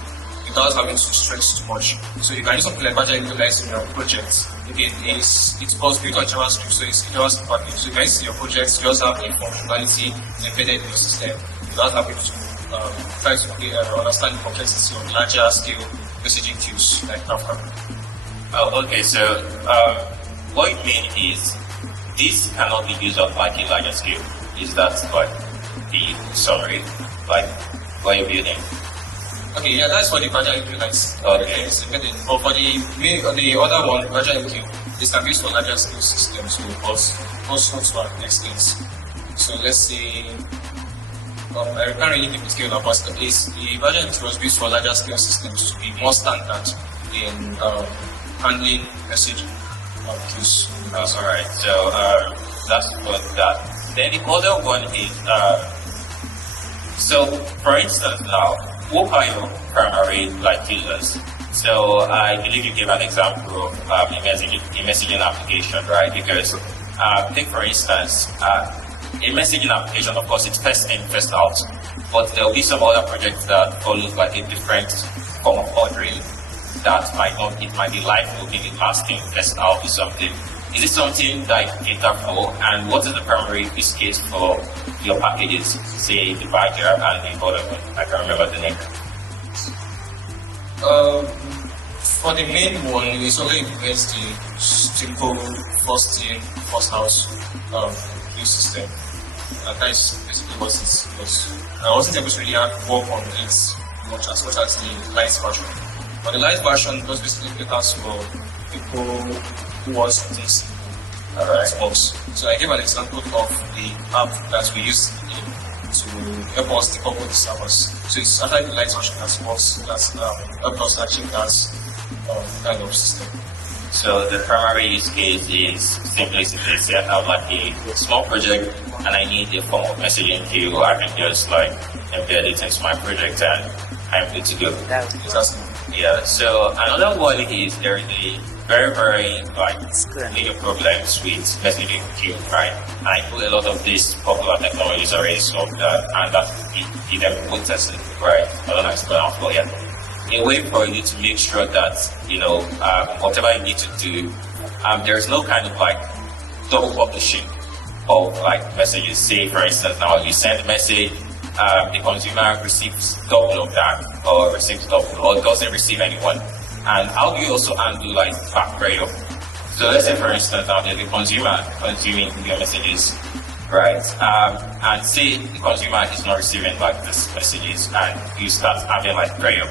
without having to stretch too much. So you can use something like Badger MQ lines in your project. Again, it was built on JavaScript, so it's JavaScript package. So you can use your projects, you also have a functionality embedded in your system without having to try to understand the complexity of larger scale messaging queues like Kafka. Oh, okay, so what you mean is this cannot be used on like a larger scale. Is that like the summary, like what you're building? Okay, yeah, that's for the Badger MQ lines. Okay. It's embedded. But for the other one, Badger MQ, this can be used for larger scale systems, so also to our extent. So let's say I can't really give the scale now, but at least the Badger MQ was used for larger scale systems to be more standard in handling message queues. That's alright. So that's for that. Then the other one is so for instance now, what are your primary like users? So I believe you gave an example of a messaging application, right? Because take for instance a messaging application, of course, it's first in, first out, but there will be some other projects that follow like a different form of ordering that might not, it might be live moving, it lasting, first out or something. Is it something that you cater for, and what is the primary use case for your packages, say the Badger and the other one? I can't remember the name. For the main one, it's only implements the simple first in, first out queue system. And that is basically what it was. I wasn't able to really work on it much as the light version. But the light version does basically caters for people who was this Xbox. So I gave an example of the app that we use to help us decouple the servers. So it's actually the light version that supports that help us achieve that kind of system. So the primary use case is simply say I have like a small project and I need a form of messaging queue. I can just like embed it into my project and I'm good to go. Yeah. So another one is there is a very like major problems with messaging queue, right? And I put a lot of these popular technologies already solved that, and that it them put us in, right? I don't know explain how well yet. A way for you to make sure that whatever you need to do, there's no kind of like double publishing of like messages. Say for instance now you send a message, the consumer receives double of that, or receives double, or doesn't receive anyone. And how do you also handle like back prayer? So let's say for instance now there's a consumer consuming your messages, right? And say the consumer is not receiving like these messages, and you start having like prayer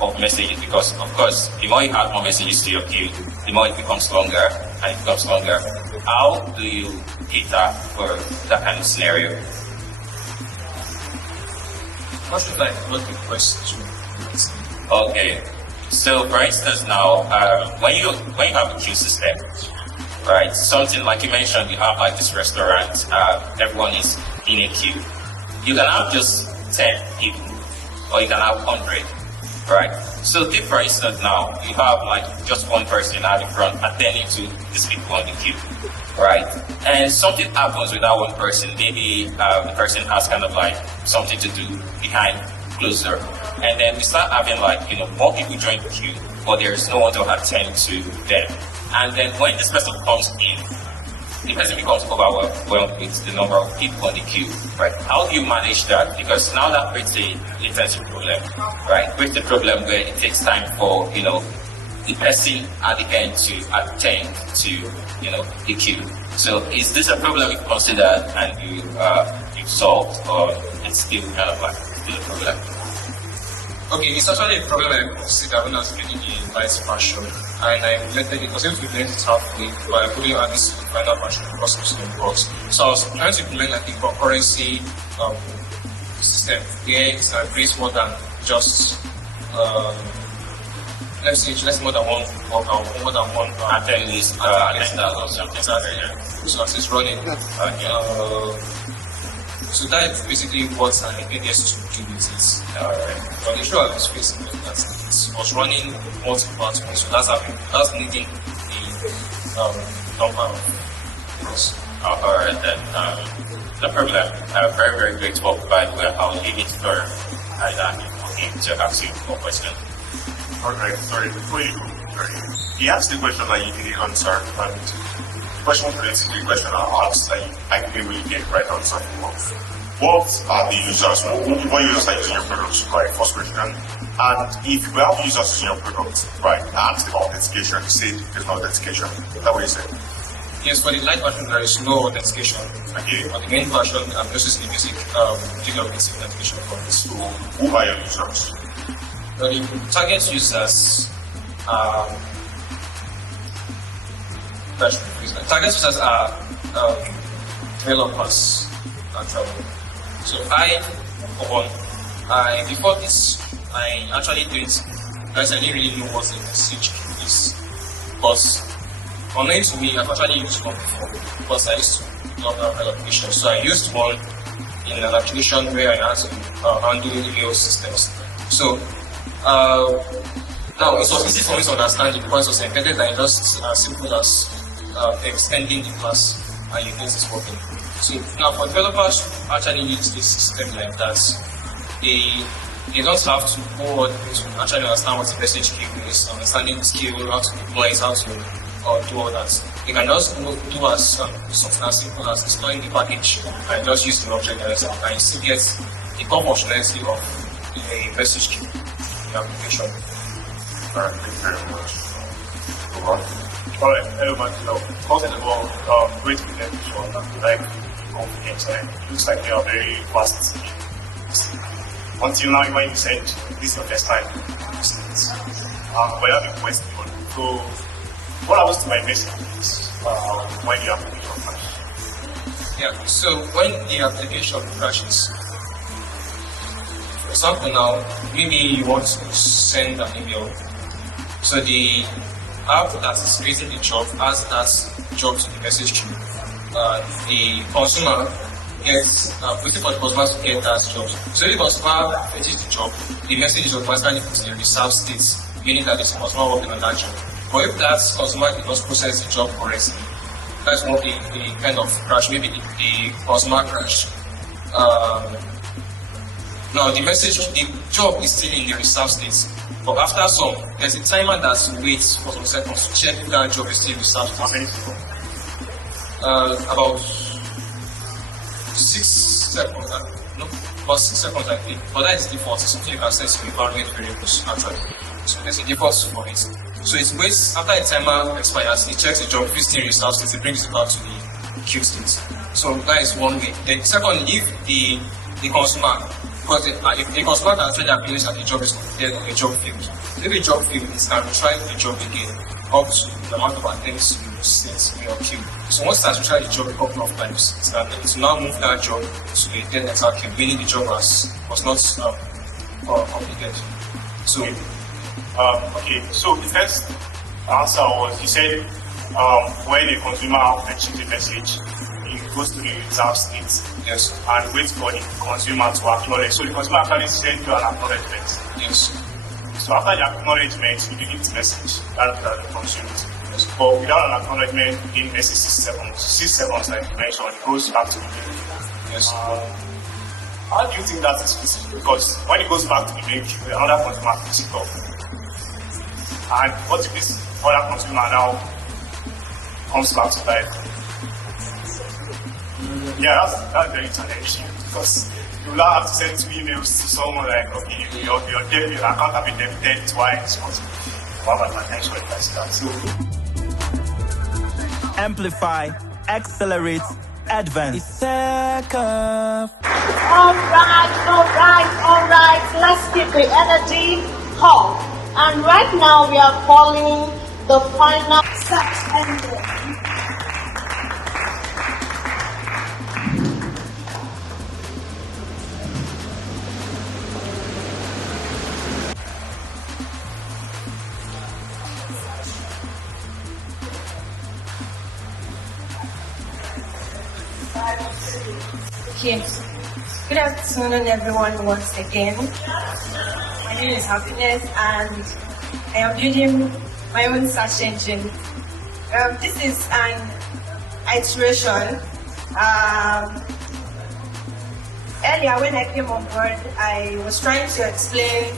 of messages, because of course the more you add more messages to your queue, the more it becomes longer and it becomes longer. How do you cater for that kind of scenario? What should I what the question? Okay. So for instance now, when you have a queue system, right? Something like you mentioned, you have like this restaurant, everyone is in a queue. You can have just 10 people, or you can have 100, right? So take for instance now, you have like just one person at the front attending to these people on the queue, right? And something happens with that one person. Maybe the person has kind of like something to do behind closer, and then we start having like, more people join the queue, but there is no one to attend to them. And then when this person comes in, the person becomes overwhelmed with the number of people on the queue, right? How do you manage that? Because now that creates a latency problem, right? Creates the problem where it takes time for, the person at the end to attend to, the queue. So is this a problem you've considered and you've solved, or it's still kind of like still a problem? Okay, it's actually a problem I consider when I was reading the vice version, and I implemented it. I was able to implement it halfway by putting on this final version because of some bugs. So I was trying to implement like a concurrency system where it's creates more than just let's say more than one work or more than one attendance or something. So as it's running, so that is basically what an ADS to do with it. But the issue I was facing was that it was running multiple pathways, so that's needing the number of things. Alright then, no problem. Very, very great work, by the way. I'll leave it for Aidan to ask you more questions. Alright, sorry, before you go, he asked the question that you didn't answer, and the question relates to the question I asked that I didn't really get right answer for. What are the users, what users are using your products, right? First question. And if you have users using your product, right, I asked about authentication, you said there's no authentication. Is that what you said? Yes, for the light version there is no authentication. Okay. For the main version, I'm just using the basic basic authentication for this. So who are your users? The target users are developers actually. So before this, I actually didn't really know what a message queue is, because unknown to me, I've actually used one before because I used to love that application. So I used one in an application where I had to handle email systems. So now it was easy for me to understand it because it was embedded and just as simple as extending the class and you think it's working. So now for developers who actually use this system like that, they don't have to go to actually understand what the message queue is, understanding the skill, how to deploy it, how to do all that. They can just do as something as simple as installing the package and just use the object director and still get the core functionality of a message queue in the application. Alright, thank you very much. Alright, hello Martino. First of all, great presentation. Like confidence, right? It looks like you are very fast. Until now, when you said this is your first time using it, but I have a question. So, what happens to my messages when the application crashes? Yeah, so when the application crashes, for example now, maybe you want to send an email. So the app that is creating the job adds that job to the message queue. The consumer gets waiting for the consumer to get that job. So if the consumer finishes the job, the message is automatically put in a reserved state, meaning that it's the consumer working on that job. But if that consumer did not process the job correctly, that's not the kind of crash, maybe the consumer crash. Now the job is still in the reserved state, but after some, there's a timer that waits for some seconds to check if that job is still in reserved state. About 6 seconds, about 6 seconds I think, but that is default. It's something you can set to evaluate variables actually. So there's a default for it. So it waits after the timer expires, it checks the job, if it's still in reserved state, it brings it back to the queue state. So that is one way. Then second, if the consumer, because if the consumer can actually acknowledge that the job is completed or the job failed, if the job failed, it can try the job again up to the amount of attempts you set in your queue. So once it has tried the job a couple of times, it will now move that job to a dead letter queue, meaning the job was not completed. So okay, so the first answer was you said when a consumer fetches a message, it goes to the reserved state. Yes. And waits for the consumer to acknowledge. So the consumer actually sends you an acknowledgement. Yes. So after the acknowledgement, you delete the message. That's the consumer. Yes. But without an acknowledgement, in message 6 seconds. 6 seconds, like you mentioned, it goes back to the beginning. Yes. How do you think that is feasible? Because when it goes back to the main queue, another consumer picks it up. And what if this other consumer now comes back to life? Yeah, that's very challenging because you will now have to send 2 emails to someone like, okay, your account has been debited twice. So Amplify, accelerate, advance. TechOff. Alright, let's keep the energy hot. And right now we are calling the final search engine. Okay. Good afternoon, everyone, once again. My name is Happiness, and I am building my own search engine. This is an iteration. Earlier, when I came on board, I was trying to explain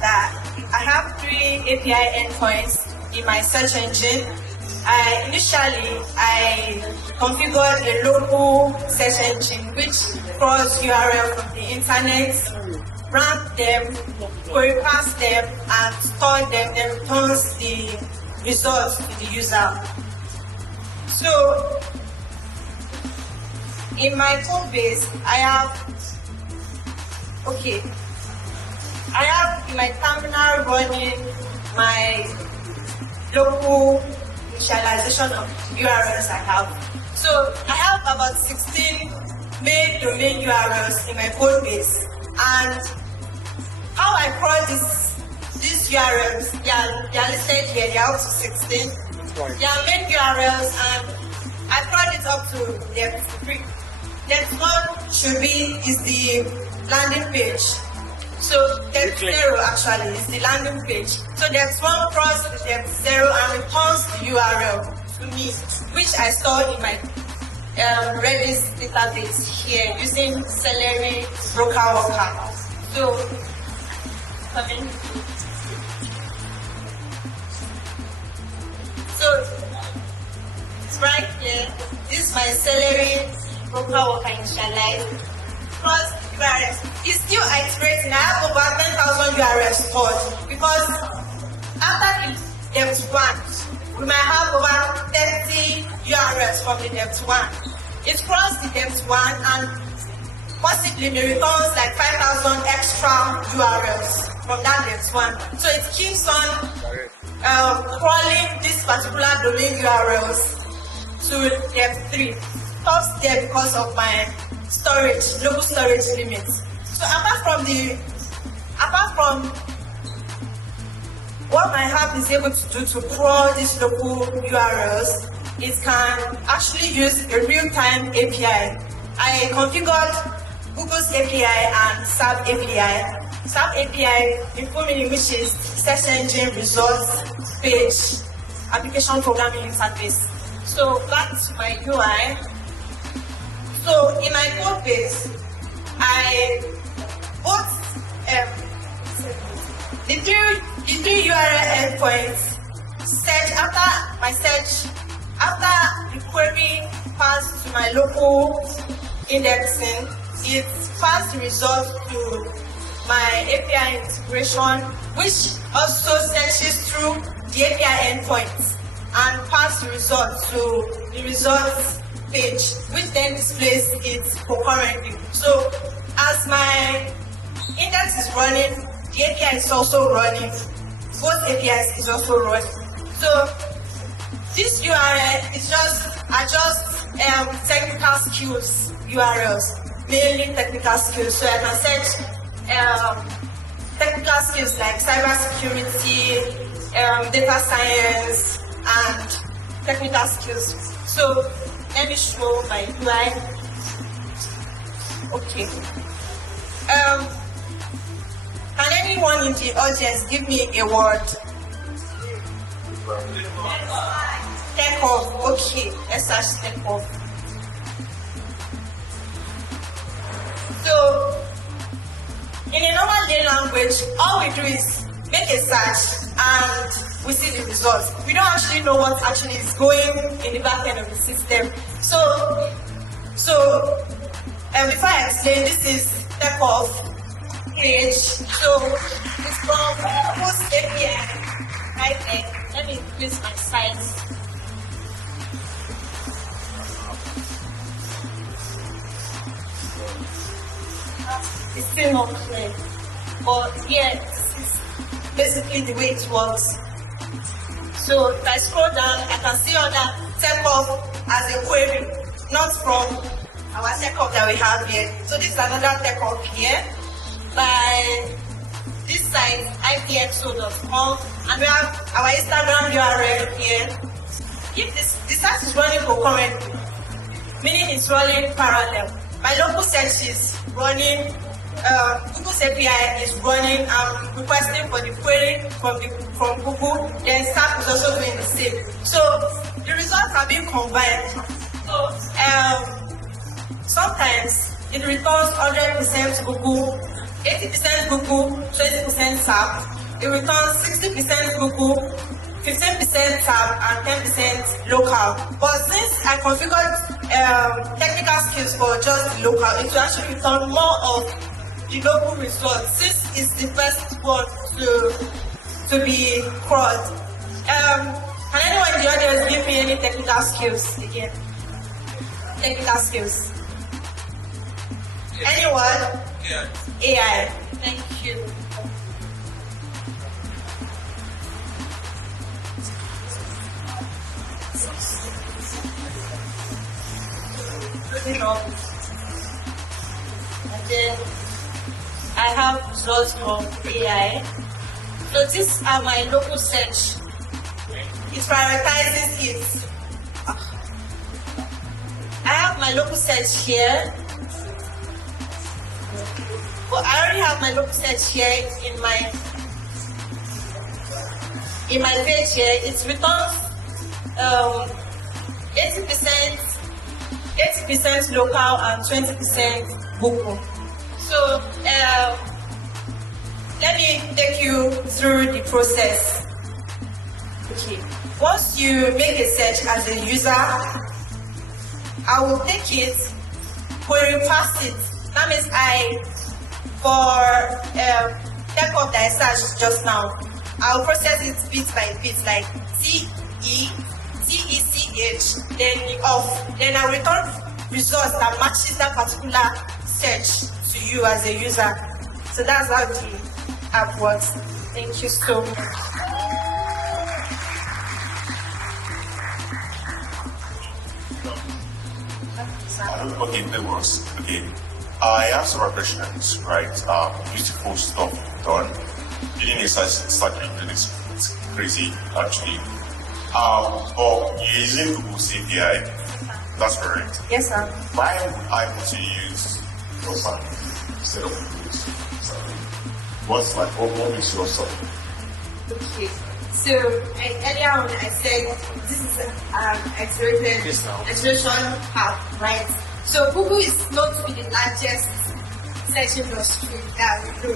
that I have 3 API endpoints in my search engine. Initially, I configured a local search engine which crawls URL from the internet, rank them, query pass them, and store them, then returns the results to the user. So, in my code base, I have in my terminal running my local initialization of URLs I have. So I have about 16 main domain URLs in my code base, and how I crawl these URLs, they are listed here. They are up to 16. They are main URLs, and I crawl it up to depth 3. Depth 1 is the landing page. So depth 0 actually is the landing page. So depth 1 crosses the depth 0 and returns the URL to me, which I store in my Redis database here using Celery Broker Worker. So it's right here. This is my Celery Broker Worker initialized. Cross URLs. It's still iterating. I have over 10,000 URLs stored because after the depth 1, we might have over 30 URLs from the depth 1. It crossed the depth 1 and possibly may returns like 5,000 extra URLs from that depth 1. So it keeps on crawling this particular domain URLs to depth 3. Stops there because of my local storage limits. So apart from what my app is able to do to crawl these local URLs, it can actually use a real-time API. I configured Google's API and SAP API. SAP API, in full meaning, which is Search Engine Results Page Application Programming Interface. So that's my UI. So in my code base, I put the three URL endpoints. After the query passed to my local indexing, it passed the result to my API integration, which also searches through the API endpoints and passes the result to the results page, which then displays it concurrently. So as my index is running, the API is also running. Both APIs is also running. So this URL is just technical skills URLs, mainly technical skills. So I can search technical skills like cybersecurity, data science, and technical skills. So let me show my UI. Okay. Can anyone in the audience give me a word? TechOff. Okay, let's search TechOff. So In a normal day language, all we do is make a search and we see the results. We don't actually know what actually is going in the back end of the system. So before I explain, this is TechOff page. So it's from Post API right there. Let me increase my size. It's still not clear. But yeah, this is basically the way it works. So if I scroll down, I can see other TechOff as a query, not from our TechOff that we have here. So this is another TechOff here by this site, ipxo.com, and we have our Instagram URL here. If the search is running concurrently, meaning it's running parallel. My local search is running, Google's API is running, I'm requesting for the query from Google, then SAP is also doing the same. So the results are being combined. So sometimes it returns 100% Google, 80% Google, 20% SAP. It returns 60% Google, 15% SAP, and 10% local. But since I configured technical skills for just the local, it will actually return more of the local results. This is the first one to be crawled. Can anyone in the audience give me any technical skills again? Technical skills. Anyone? AI. Thank you. And then I have results from AI. So these are my local search. It prioritizes it. I have my local search here. But I already have my local search here in my page here. It returns 80% local and 20% Google. So let me take you through the process. Okay. Once you make a search as a user, I will take it, query past it. That means for TechOff that I searched just now, I'll process it bit by bit, like TECH, then off. Then I'll return results that matches that particular search to you as a user. So that's how the app works. Thank you so much. Okay, that works. Okay. I have several questions, right? Beautiful stuff done. Doing a search engine is crazy, actually. But you're using Google's API, that's correct? Yes, sir. Why would I want to use your site instead of Google's? What makes your site? Okay. So earlier on I said this is an acceleration hub, right? So Google is known to be the largest search industry that we do.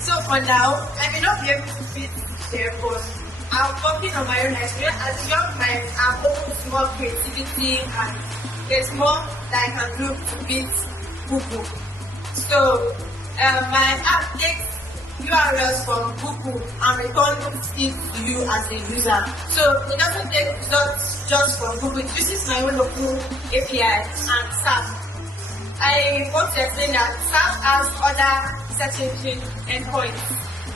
So for now, I may not be able to fit there, but I'm working on my own experience. As a young man, I'm open to more creativity and there's more that I can do to beat Google. So my app takes URLs from Google and returns it to you as a user. So it doesn't take results just from Google. It uses my own local API and SAP. I want to explain that SAP has other search engine endpoints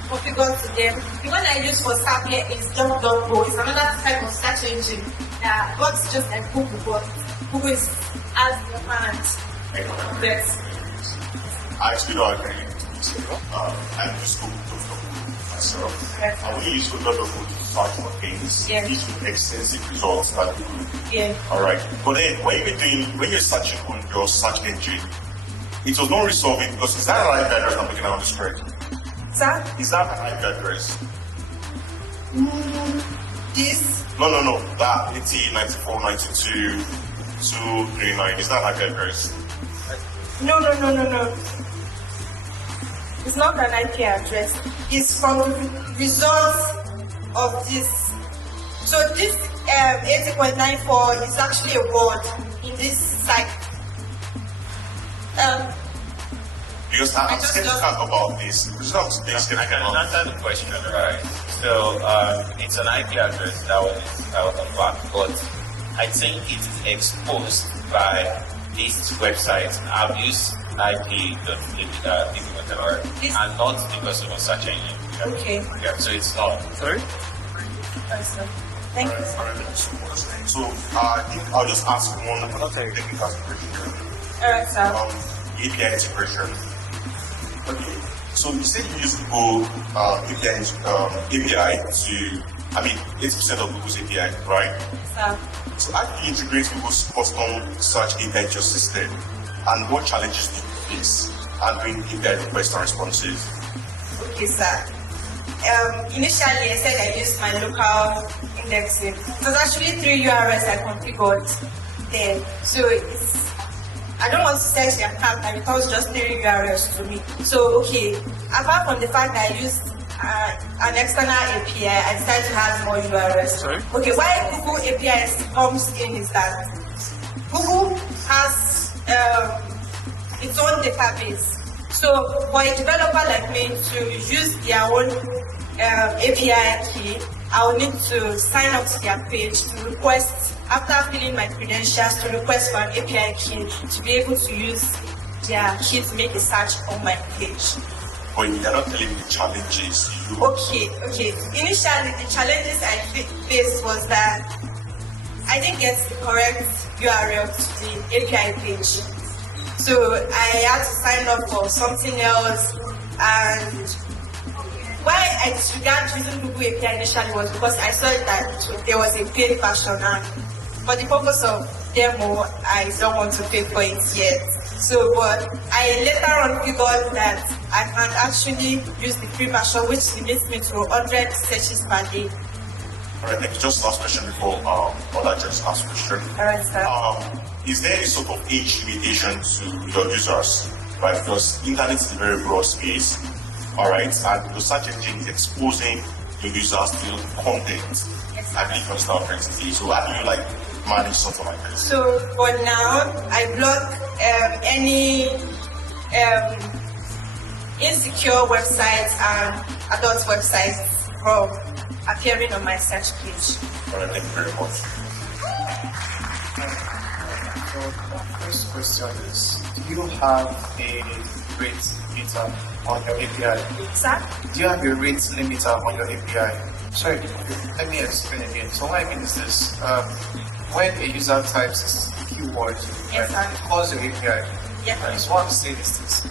configured to them. The one I use for SAP here is DuckDuckGo. It's another type of search engine that works just like Google, but Google has the hand. Yes. I actually don't agree. I use Google myself. I will use Google to search for things. Yeah. These with extensive results that Google. Yeah. Alright. But then when you're searching on your search engine, it was not resolving because is that an IP address I'm looking at on the screen? Sir? Is that an IP address? This? No. That 809492.239. Is that an IP address? No. It's not an IP address. It's from the results of this. So this 80.94 is actually a word in this site. Because I'm skeptical about this. I can answer the question, right? So it's an IP address that was out of fact, but I think it is exposed by this website. I've used IP.people.org and not because of a search engine. Okay. Yeah, so it's not. Sorry? Thank you. So I'll just ask one technical question. Alright, sir. API integration. Okay. So you said you use Google API to, 80% of Google's API, right? Sir. So how do you integrate Google's custom search API to your system? And what challenges do you face handling API requests and responses? Okay, sir. Initially, I said I used my local indexing. It was actually 3 URLs I configured there. So I don't want to search the account and it was just 3 URLs to me. So, okay, apart from the fact that I used an external API, I decided to have more URLs. Sorry? Okay, why Google API comes in is that Google has its own database. So for a developer like me to use their own API key, I will need to sign up to their page to request, after filling my credentials, to request for an API key to be able to use their key to make a search on my page. But you're not telling me the challenges you... Okay. Initially, the challenges I faced was that I didn't get the correct URL to the API page. So I had to sign up for something else, and why I disregarded using Google API initially was because I saw that there was a paid version, and for the purpose of demo, I don't want to pay for it yet. So, but I later on figured that I can actually use the free version, which limits me to 100 searches per day. Alright, thank you. Just last question before other just ask question. Alright, sir. Is there any sort of age limitation to your users? Right, because internet is a very broad space, alright, and the search engine is exposing your users to content. I believe you understand what I'm trying to say. So how do you manage something like this? So for now, I block any insecure websites and adult websites from appearing on my search page. Alright, thank you very much. So my first question is, do you have a rate limiter on your API? Sir? Do you have a rate limiter on your API? Sorry, let me explain again. So what I mean is this, when a user types a keyword, yes, right, it calls your API. Yes. Right, so what I'm saying is this,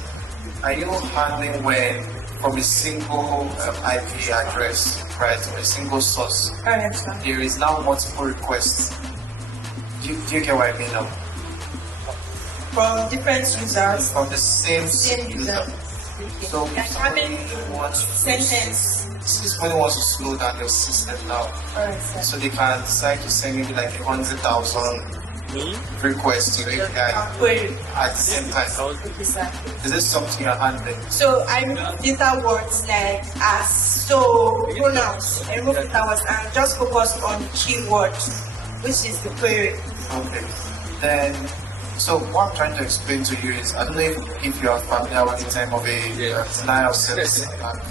are you handling when from a single IP address, right, or a single source, there is now multiple requests? Do you get what I mean now? From different users. From the same user. So if somebody wants to slow down your system now, so they can decide to send maybe 100,000 requests to your API at the same time. Is this something you're handling? So I remove data words as so pronouns. I remove data words and just focus on the keyword, which is the query. Okay. Then, so what I'm trying to explain to you is, I don't know if you are familiar with the term of a denial of service attack.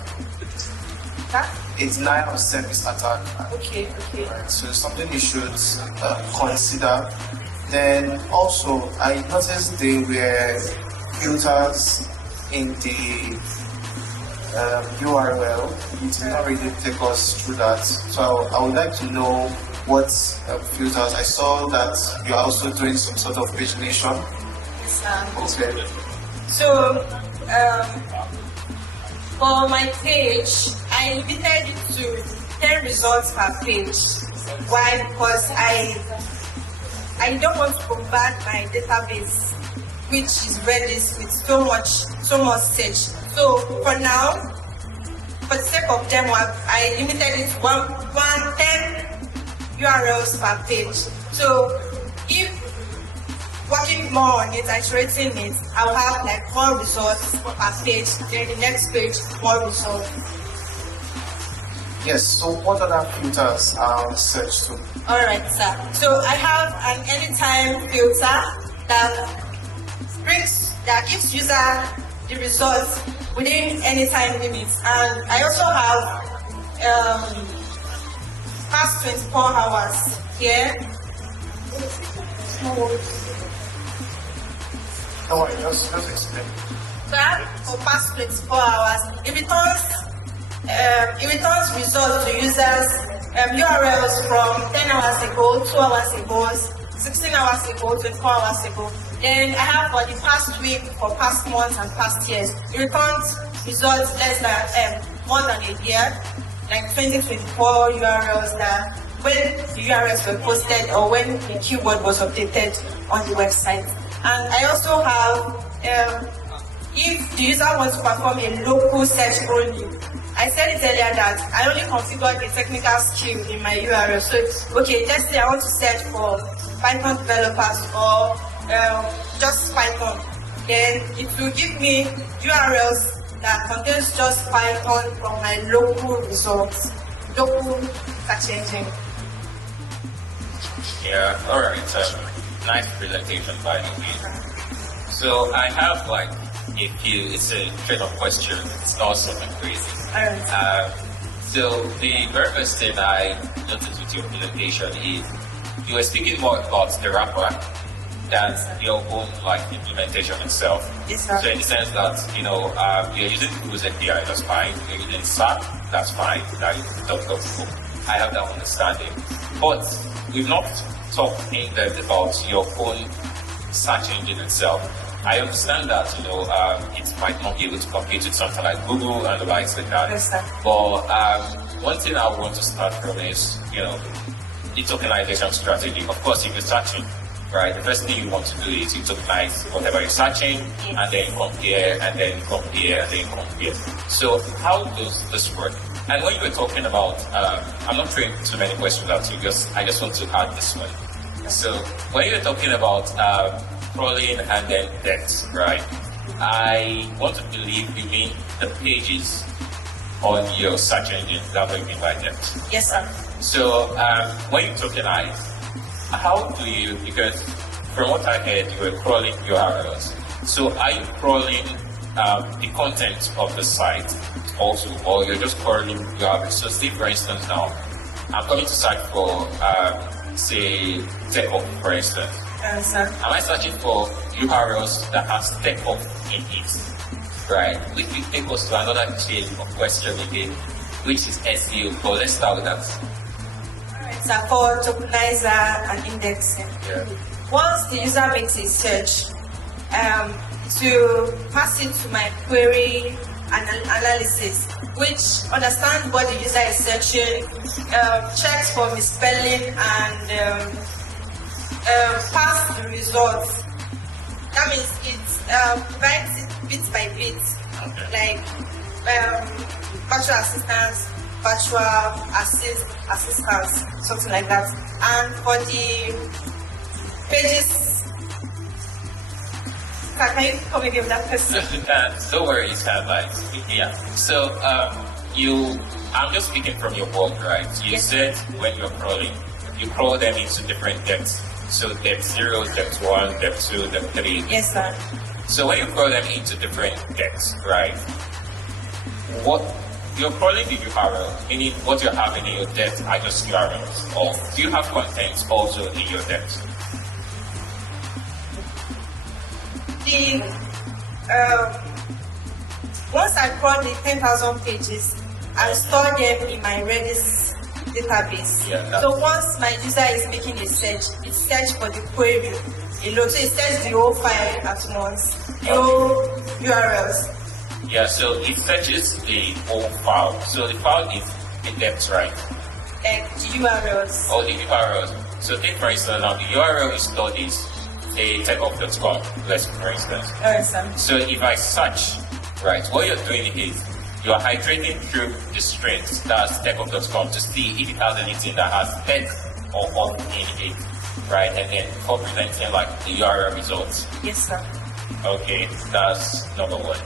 It's denial of service attack. Okay. Right, so it's something you should consider. Then also, I noticed there were filters in the URL. It did not really take us through that. So I would like to know what filters. I saw that you are also doing some sort of pagination. Okay. So for my page, I limited it to 10 results per page. Why? Because I don't want to bombard my database, which is Redis, with so much search. So for now, for the sake of demo, I limited it to 10 URLs per page. So if working more on it, iterating it, I'll have like more results per page, then the next page, more results. Yes, so what other filters are on search to? Alright, sir. So I have an anytime filter that gives user the results within any time limits. And I also have past 24 hours here. No worries, just explain. So I have for past 24 hours. It returns results to users, URLs from 10 hours ago, 2 hours ago, 16 hours ago, 24 hours ago. Then I have for the past week, for past months and past years. It returns results less than more than a year, like 2024 URLs that when the URLs were posted or when the keyword was updated on the website. And I also have if the user wants to perform a local search only. I said it earlier that I only configured a technical skill in my URL. So, okay, let's say I want to search for Python developers or just Python. Then it will give me URLs that contains just Python from my local results, local search engine. Yeah, alright, nice presentation by the way. So I have like a few, it's a straight-up question, it's not something crazy. So the very first thing I noticed with your presentation is you were speaking more about the wrapper than your own like implementation itself. Yes, sir. So in the sense that, you know, you're using Google's API, that's fine. You're using SAP, that's fine. That is DuckDuckGo. I have that understanding. But we've not talked in depth about your own search engine itself. I understand that, you know, it might not be able to compete with something like Google and the likes like that. Yes, sir. But one thing I want to start from is, you know, the tokenization strategy. Of course, if you're searching, right, the first thing you want to do is you tokenize whatever you're searching, and then compare, and then compare, and then compare. So how does this work? And when you were talking about, I'm not throwing too many questions at you, because I just want to add this one. So when you're talking about crawling and then depth, right? I want to believe you mean the pages on your search engine. That's what you mean by depth. Yes, sir. So when you tokenize, how do you, because from what I heard, you were crawling URLs. So are you crawling the content of the site also, or you're just crawling URLs? So say for instance now, I'm coming to search for, say, TechOff, for instance. Sir. Am I searching for URLs that has TechOff in it? Right, which will take us to another chain of question again, which is SEO. So let's start with that. Alright, so for tokenizer and indexing. Yeah. Once the user makes a search, to pass it to my query analysis, which understands what the user is searching, checks for misspelling and pass the results. That means it provides it bit by bit, like virtual assistance, virtual assistance, something like that. And for the pages, can you come again with that question? Don't worry, it's kind of like, yeah. So I'm just speaking from your book, right? You said when you're crawling, you crawl them into different depths. So depth 0, depth 1, depth 2, depth 3. Yes, sir. So when you crawl them into different depths, right? What you're crawling the URL, meaning what you're having in your depth are just URLs, or do you have content also in your depth? Once I crawl the 10,000 pages, I store them in my Redis database. Yeah, so once my user is making a search, it searches for the query alone. So it searches the whole file at once, the whole URLs. Yeah, so it searches the whole file. So the file is in depth, right? Like the URLs. Oh, the URLs. So take for instance, now the URL is stored is a TechOff.com, let's for instance. So if I search, right, what you're doing is you are hydrating through the strings, that's TechOff.com, to see if it has anything that has tech or off in it. right? And then before presenting like the URL results. Yes, sir. Okay, that's number one.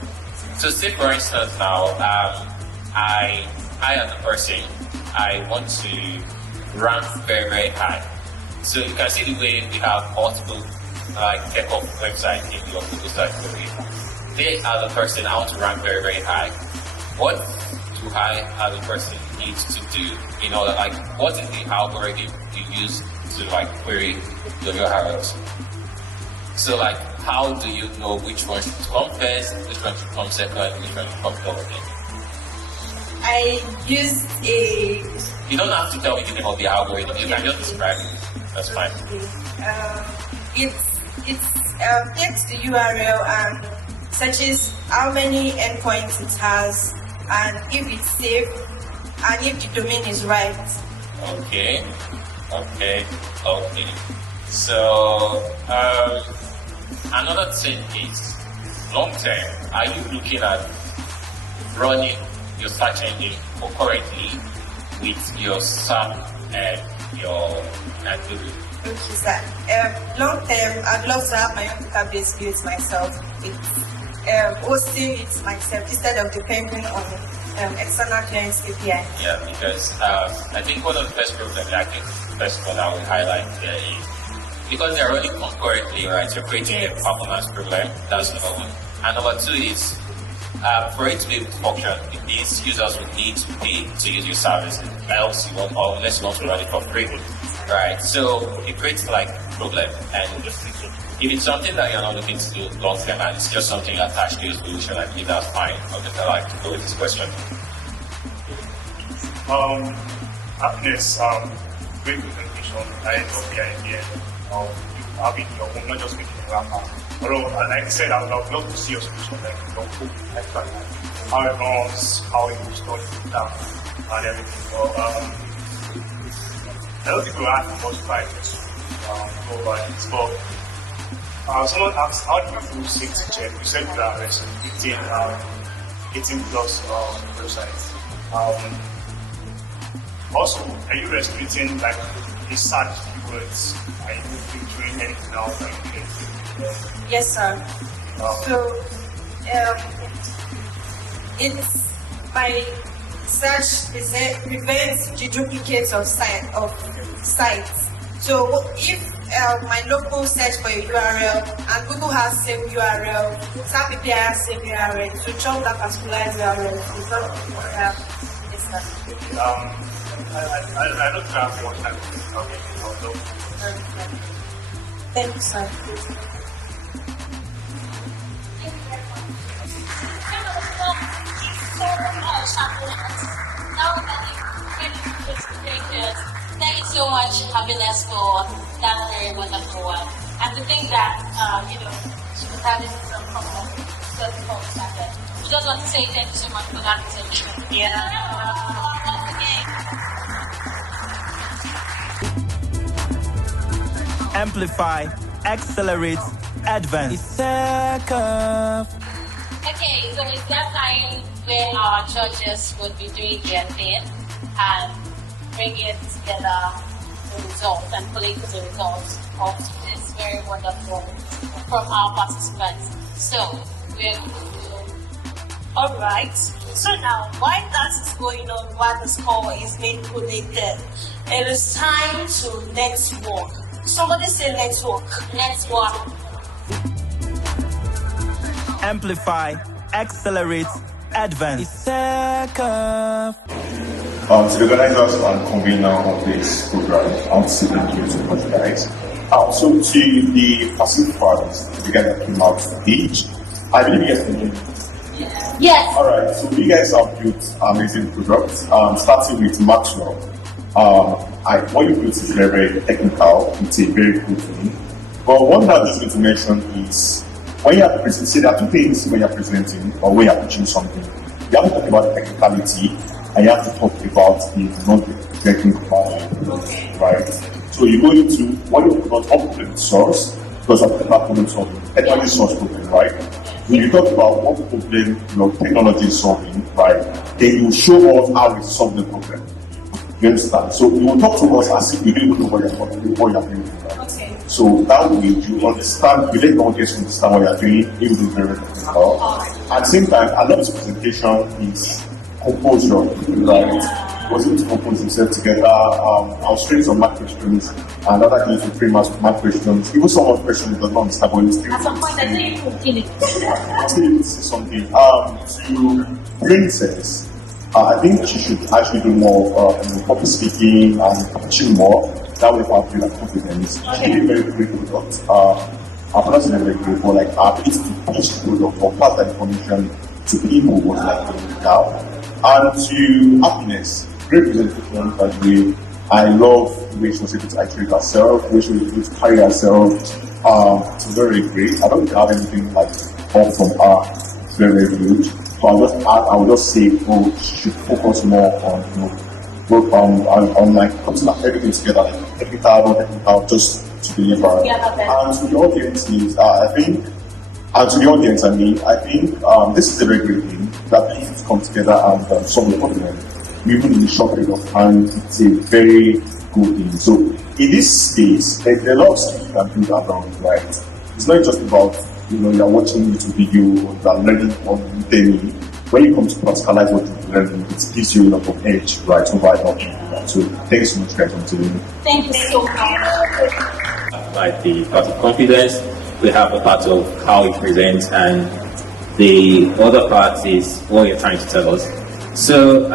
So say for instance now, I as a person, I want to rank very, very high. So you can see the way we have multiple like TechOff website in your Google search query. Say as a person, I want to rank very, very high. What do I as a person need to do in order, like, what is the algorithm you use to like query your URLs? So like, how do you know which one should come first, which one should come second, which one should come third? I use a... You don't have to tell me the name of the algorithm, you can just describe it. That's fine. It takes the URL and searches how many endpoints it has and if it's safe and if the domain is right. Okay. So, another thing is, long term, are you looking at running your search engine concurrently with your SAP and your Google? Okay, sir. Long term, I'd love to have my own database built myself. Hosting it myself instead of depending on external clients API. Yeah, because I think one of the first problems, I will highlight here is because they're running concurrently, right? You're creating a performance problem. That's number one. And number two is for it to be able to function, it means users will need to pay to use your service, else you won't, or unless you want to run it for free, right? So it creates like problem. And if it's something that you're not looking to do long term and it's just something attached to your solution, I think that's fine. I'll just like to go with this question. Happiness, great presentation. I love the idea of you having your own, not just making a wrapper. Although, like I said, I would love to see your solution like your book, like that, how it runs, how it will store data, and everything. But I don't think we'll ask much prices over it. But someone asked, how do you do safety check? You said you are 18 plus websites. Also, are you restricting like the search keywords? Are you doing anything else like this? Yes, sir. So, it's my search prevents the duplicates of sites. So, if my local search for a URL and Google has same URL, SAP API has same URL, so chop that particular URL. It's not, yes, sir. I don't have one time. Thank you, sir. Thank you so much, happiness, for that very wonderful one. And to think that, she was having some problem we just want to say thank you so much for that presentation. Amplify, accelerate, advance. Okay, so it's that time where our churches would be doing their thing and bringing together the results and collecting the results of this very wonderful from our participants. So we're going to Alright, so now while that is going on, while the score is being collated, it is time to network. Somebody say network. Network. Amplify, accelerate, advance. To the organizers and convener of this program, I want to say thank you so much, guys. So to the facilitators, the guys that came out stage, I believe you guys can hear me. Yes. Alright, so you guys have built amazing products, starting with Maxwell. What you built is very, very technical, it's a very cool thing. But one that I'm just going to mention is when you are presenting, see there are two things when you are presenting or when you are pitching something. You have to talk about technicality and you have to talk about the non-technical part, right? So you go into what you talk about problem source because of technical problem solving, technology source problem, right? When you talk about what problem your technology is solving, right, then you show us how we solve the problem. You understand? So you will talk to us as if you didn't know what you're doing. Okay. So that way you understand, you let all guests understand what you're doing, even though it's very technical. At the same time, a lot of this presentation is composure, right? Was able to compose himself together. I was training some math questions, and other things to train math questions. Even some of the questions does not understand, but still. At some point, I think you will kill it. Still able to say something. To princess, I think she should actually do more public speaking and teaching more. That will help you like confidence. She did a very great product. I'm not saying very great, but like our ability to teach the product or pass that information to people was like down. And to happiness, great presentation by the way. I love the way she was able to actually herself, the way she was able to carry herself. It's very great. I don't have anything like off from her. It's very, very good. So I would just say, she should focus more on, work on like putting everything together, like technical, just to deliver. And to the audience is, I think this is a very great thing that people come together and solve the problem. Even in a short period of time, it's a very good thing. So in this space, there's a lot of stuff you can do around, right? It's not just about, you're watching YouTube video or you're learning on Udemy. When you come to practicalize what you're learning, it gives you a lot of edge, right, over other people. So thank you so much, guys, for today. Thank you so much. Like the part of confidence, we have a part of how it presents, and the other part is what you're trying to tell us. So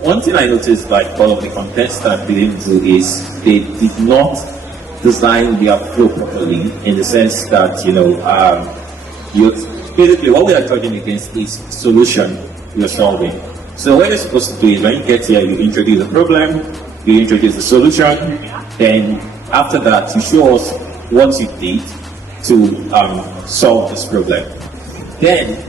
one thing I noticed, like all of the contestants didn't do is they did not design their flow properly, in the sense that basically what we are judging against is solution you're solving. So what you're supposed to do is when you get here, you introduce the problem, you introduce the solution, then after that you show us what you did to solve this problem. Then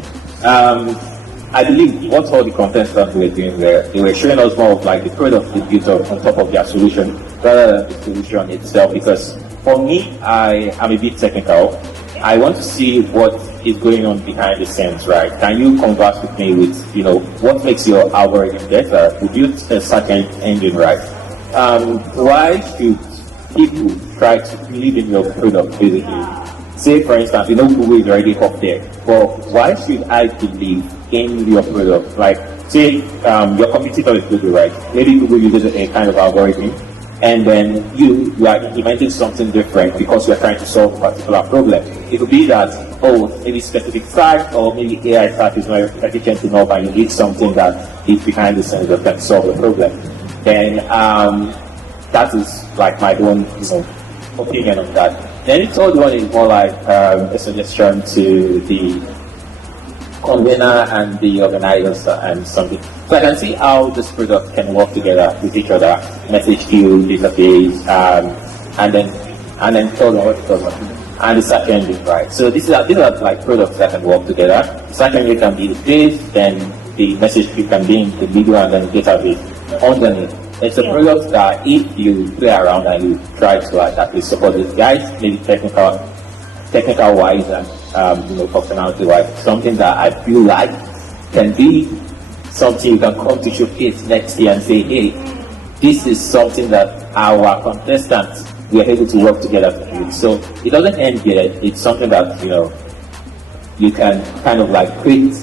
I believe what all the contestants were doing there, they were showing us more of like the product they built on top of their solution rather than the solution itself. Because for me, I am a bit technical. I want to see what is going on behind the scenes, right? Can you converse with me with, what makes your algorithm better? You built a certain engine, right? Why should people try to believe in your product, basically? Say, for instance, Google is already up there, but why should I believe in your product? Like, say, your competitor is Google, right? Maybe Google uses a kind of algorithm, and then you are implementing something different because you are trying to solve a particular problem. It could be that, maybe specific fact, or maybe AI fact is not efficient enough, and you need something that is behind the scenes that can solve the problem. Then that is like my own, opinion on that. Then the third one is more like a suggestion to the convener and the organizers and something. So I can see how this product can work together with each other, message queue, database, and then third one, and the search engine, right? So these are like products that can work together. The search engine can be the page, then the message queue can be in the video, and then the database underneath. It's a product that if you play around and you try to at least support these guys, maybe technical wise and functionality wise, something that I feel like can be something you can come to showcase next year and say, hey, this is something that our contestants we are able to work together to do. So it doesn't end here. It's something that you can kind of like create.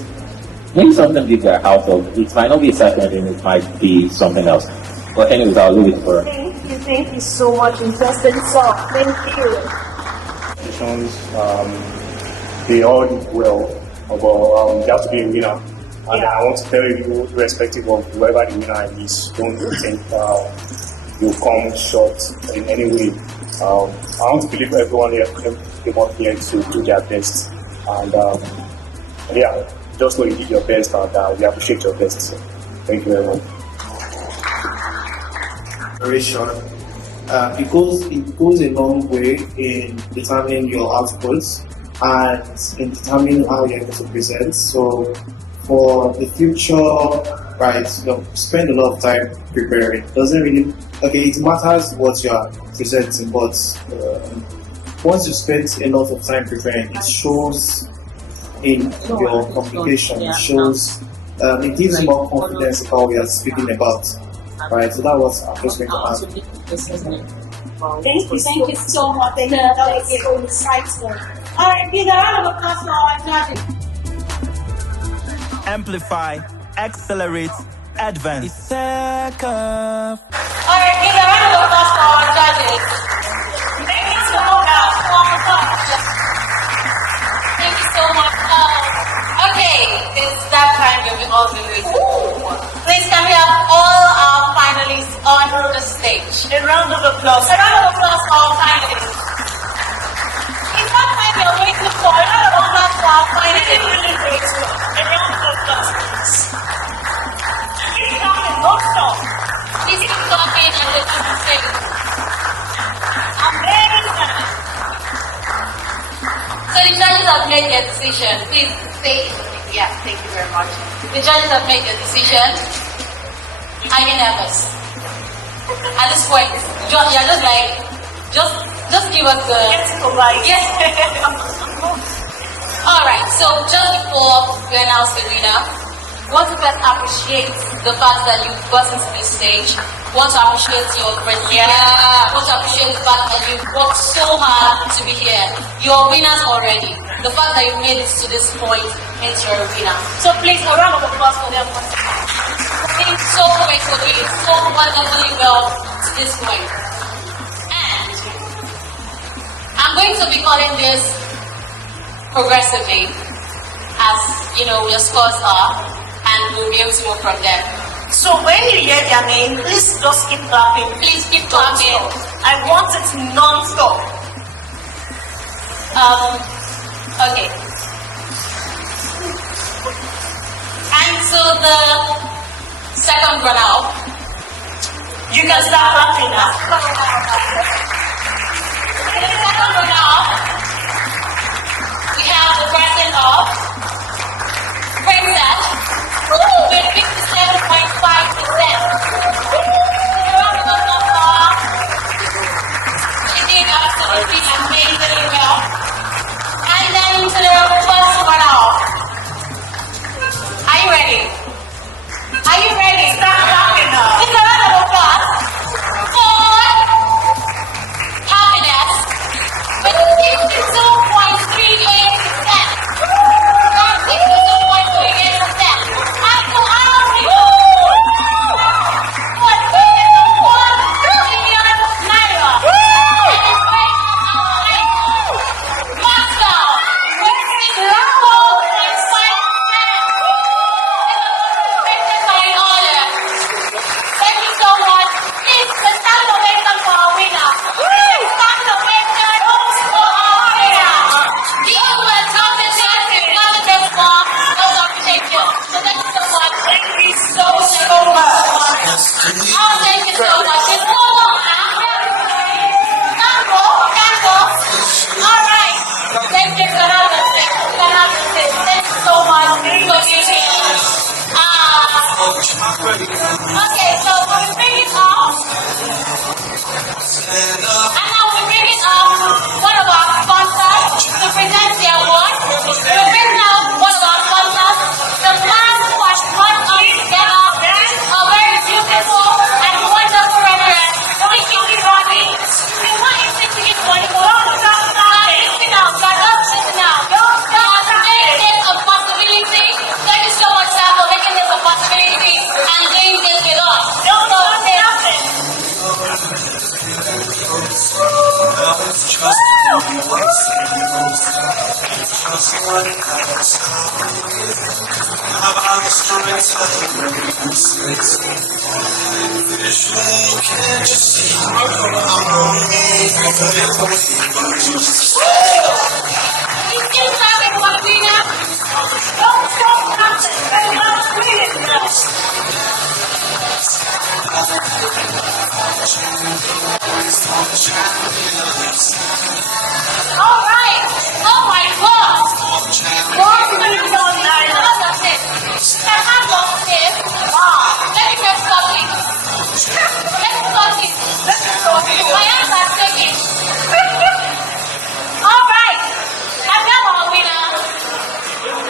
Maybe something bigger out of. It might not be a search engine, it might be something else. But anyways, I'll leave it for her. Thank you so much, interesting stuff. Thank you. They all did well, but they have to be a winner. And I want to tell you, irrespective of whoever the winner is, don't think you'll come short in any way. I want to believe everyone here came up here to do their best. And just know you did your best, and we appreciate your best. So, thank you very much. Very short. It goes a long way in determining your outputs and in determining how you're able to present. So for the future, right, spend a lot of time preparing. It matters what you are presenting, but once you spend a lot of time preparing, it shows in your communication. It shows, it gives more confidence about what we are speaking about. Alright, so that was I'm just going to ask. Thank you so much. Thank you. That was so insightful. All right, give a round of applause for our judges. Amplify, accelerate, advance. TechOff. All right, give a round of applause for our judges. Thank you so much. Thank you so much. Okay, it's that time that we all been waiting for. Please can we have all our finalists on the stage? A round of applause. A round of applause for our finalists. It's not time you're waiting for. A round of applause for our finalists. A round of applause. Keep talking, don't stop. Please keep talking and let me say it. I'm very sad. So the judges have made their decision. Please say it. Yeah, thank you very much. The judges have made their decision. Are you nervous? At this point, you're just like, just give us the... Yes. Alright, so just before we announce the winner, want to first appreciate the fact that you got into this stage. Want to appreciate your persevere. Want to appreciate the fact that you worked so hard to be here. You're winners already. The fact that you made it to this point means you're a winner. So please, a round of applause for them. Doing so great, for doing so wonderfully well to this point. And I'm going to be calling this progressively as your scores are, and we'll be able to move from there. So when you hear their name, please just keep clapping. Please keep clapping. I want it non-stop. Okay. And so the second runner-up, you can start clapping now. In the second runner-up, we have the person of Princess with 57.5%. She did absolutely amazingly well. And then to the first runner-up. Are you ready? Are you ready? Start clapping now. It's a round of applause for Happiness with 62.38%. That's 62.38%. And to Alfie, what is 1 million Naira. And it's great Master with 64.5%. Thank you so much. Please, the stand ovation for our winner. Stand ovation for our winner. You were compensated, not just for those appreciation. So thank you so much. Thank you so much. Oh, thank you so much. It's no longer. Cango. All right. Thank you for having us. Thank you so much for being here. Okay, so we're bringing up, and now we're bringing up one of our sponsors to present the award. We're bringing up one of our sponsors, the man who has brought us together, a very beautiful and wonderful reference, which is Ronnie. We want you to get one more. Sit down, sit down. Make it a possibility. Thank you so much, sir, for making this a possibility and doing this with us. Don't go nothing. You still clapping for the winner? Don't stop clapping. Very much winning now. All right. Oh my God. What's going on now? That's it. Can I love this? Wow. Let me get talking. Let's talking. My hands are shaking. All right. And now our winner.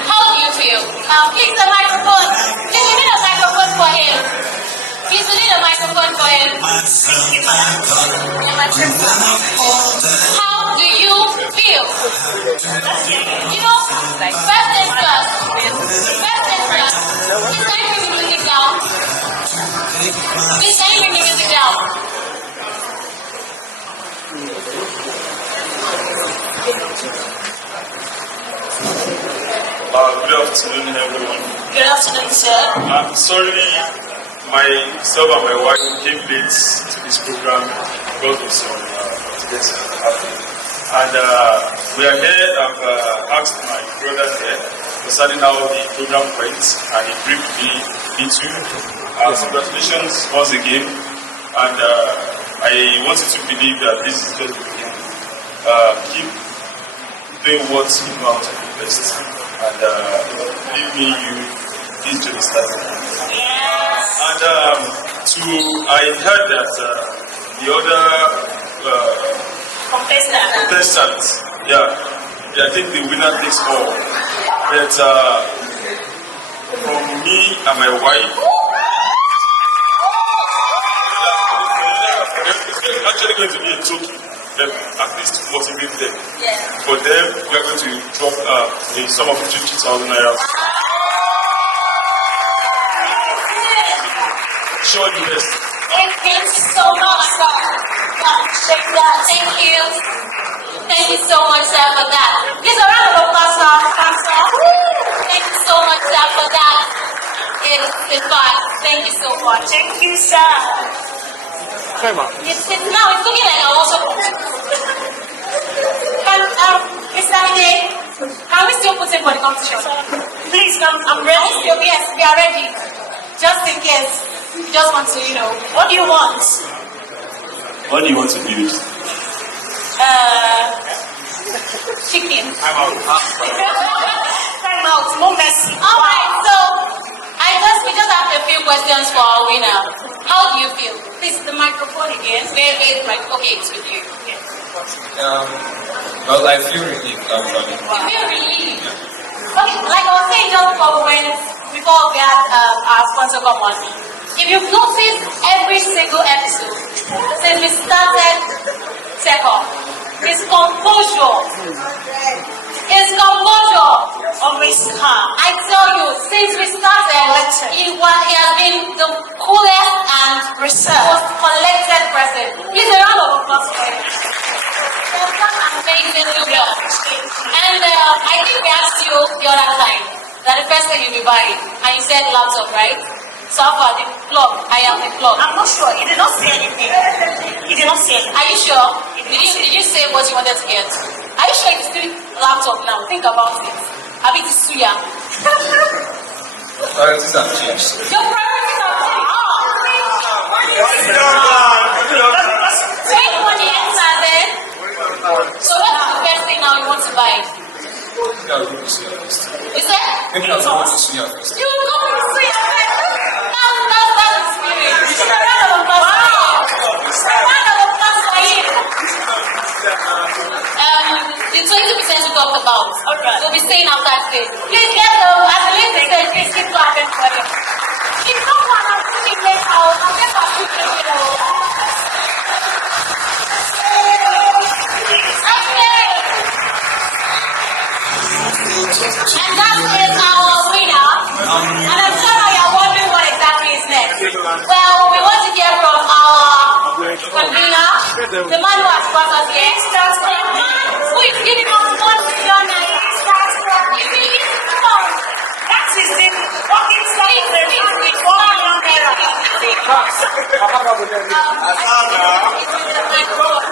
How do you feel? Please the microphone. Please, we need a microphone for him. Please, we need a microphone. How do you feel? You know, first things first. Please can you bring the music down? Please can you bring the music down? Good afternoon, everyone. Good afternoon, sir. I'm sorry, myself and my wife came late to this program because of some accidents that happened. And we are here. I've asked my brother here concerning how the program went, and he briefed me into. Congratulations once again, and I want you to believe that this is just the beginning. Keep doing what you know how to do best, and believe me, this journey started. And I heard that the other contestants, I think the winner takes all. But from me and my wife, it's actually going to be a token that at least to motivate them. For them, we are going to drop a sum of 50,000 naira. Show the best. Thank you so much, sir. Thank you. Thank you so much, sir, for that. Please, a round of applause, sir. Thank you so much, sir, for that. It's fun. Thank you so much. Thank you, sir. It's looking like I also want to. Mr. Ide, can we still put in for the competition? Please, I'm ready. Yes, we are ready. Just in case. We just want to, What do you want? What do you want to build? Chicken. Time out. No messy. Alright, so we just have a few questions for our winner. How do you feel? Please, the microphone again. Wait, okay, it's with you. Well, I feel relieved actually. You feel relieved? Okay, like I was saying just before we had our sponsor come on. If you've noticed every single episode since we started TechOff, it's composure. It's composure. Always calm. I tell you, since we started, he has been the coolest and most collected person. Please, a round of applause for him. He has done amazingly well. And I think we asked you the other time that the first thing you'll be buying, and you said laptop, right? So far, the plug. I am the plug. I'm not sure. He did not say anything. He did not say anything. Are you sure? Did you say what you wanted to get? Are you sure it's still laptop now? Think about it. A bit suya. Priorities have changed. Your priorities have changed. Take money enter then. So what's the best thing now you want to buy? You said? Maybe I'll go to Suya first. You will go to Suya first. That's the spirit. A round of applause for him. A round of applause for him. The 20% we talked about. Okay. We'll be saying after today. Please get them. As the lady said, please keep clapping for them. If someone has put it later, I'll get a few people. And that is our winner. And I'm sure you're wondering what exactly is next. Well, we want to hear from our convener, the man who has brought us here, who is giving us 1 million naira. That is the working salary with 1 million naira.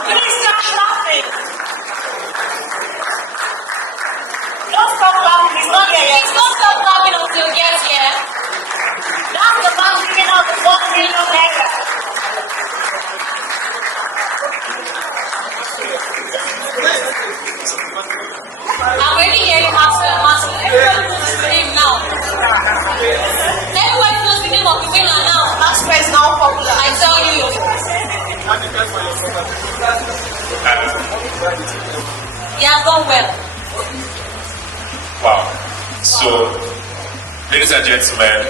Please stop laughing. Don't stop laughing. It's not here yet. Don't stop laughing until you get here. That's the man giving out the 1 million naira. I'm already hearing after everybody knows his name now. Everybody knows the name of the winner now. Maxwell is now popular. I tell you. He has done well. Wow. So, ladies and gentlemen,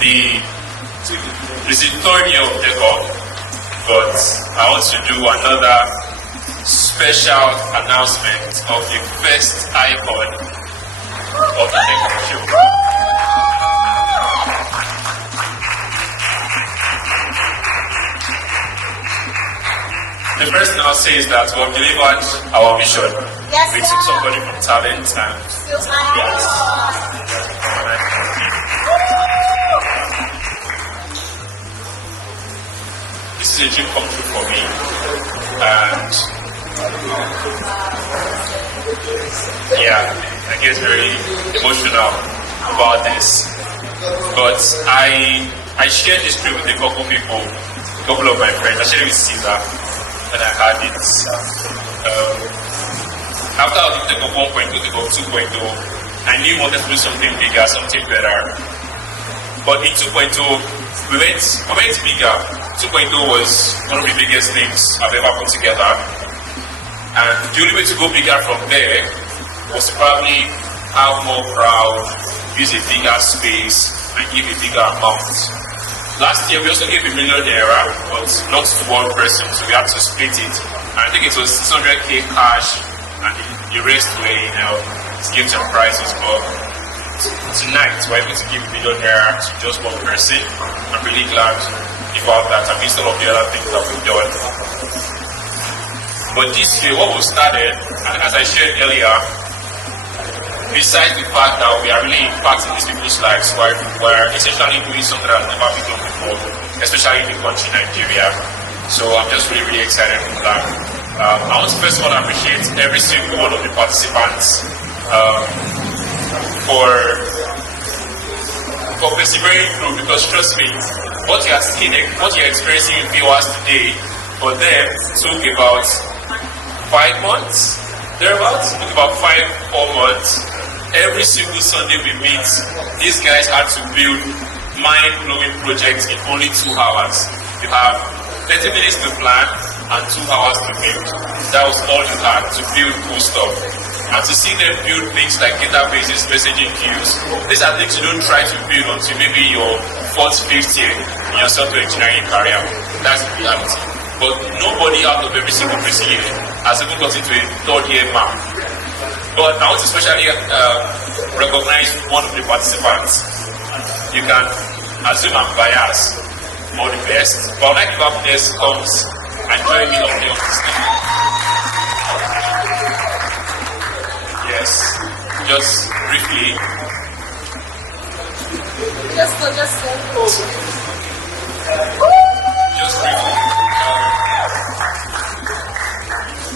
the This is the third year of TechOff, but I want to do another special announcement of the first icon of the TechOff show. The first now says that we have delivered our mission. Yes, we took somebody from talent and yes. This is a dream come true for me, and yeah, I get very emotional about this. But I shared this dream with a couple of my friends. I shared it with Caesar. And I had it. After I did TechOff 1.2, TechOff 2.0, I knew I wanted to do something bigger, something better. But in 2.0, we went bigger. 2.0 was one of the biggest things I've ever put together. And the only way to go bigger from there was to probably have more crowd, use a bigger space, and give a bigger amount. Last year we also gave a million Naira, but not to one person, so we had to split it. And I think it was 600k cash, and the rest were, games and prizes. But tonight we're able to give a million Naira to just one person. I'm really glad about that, amidst all of the other things that we've done. But this year, what we started, and as I shared earlier, besides the fact that we are really impacting these people's lives, we're essentially doing something that has never been done before, especially in the country Nigeria. So I'm just really, really excited for that. I want to first of all appreciate every single one of the participants for persevering through, because trust me, what you are seeing, what you are experiencing in viewers today, for them took about 5 months, thereabouts, took about 4 months. Every single Sunday we meet, these guys had to build mind-blowing projects in only 2 hours. You have 30 minutes to plan and 2 hours to build. That was all you had to build cool stuff. And to see them build things like databases, messaging queues, these are things you don't try to build until maybe your 4th, 5th year in your software engineering career. That's the reality. But nobody out of every single person here has even got into a 3rd year mark. But I want to especially recognize one of the participants. You can assume I'm biased, all the best. But like happiness comes and join me up there on the stage. Yes, just briefly. Just briefly.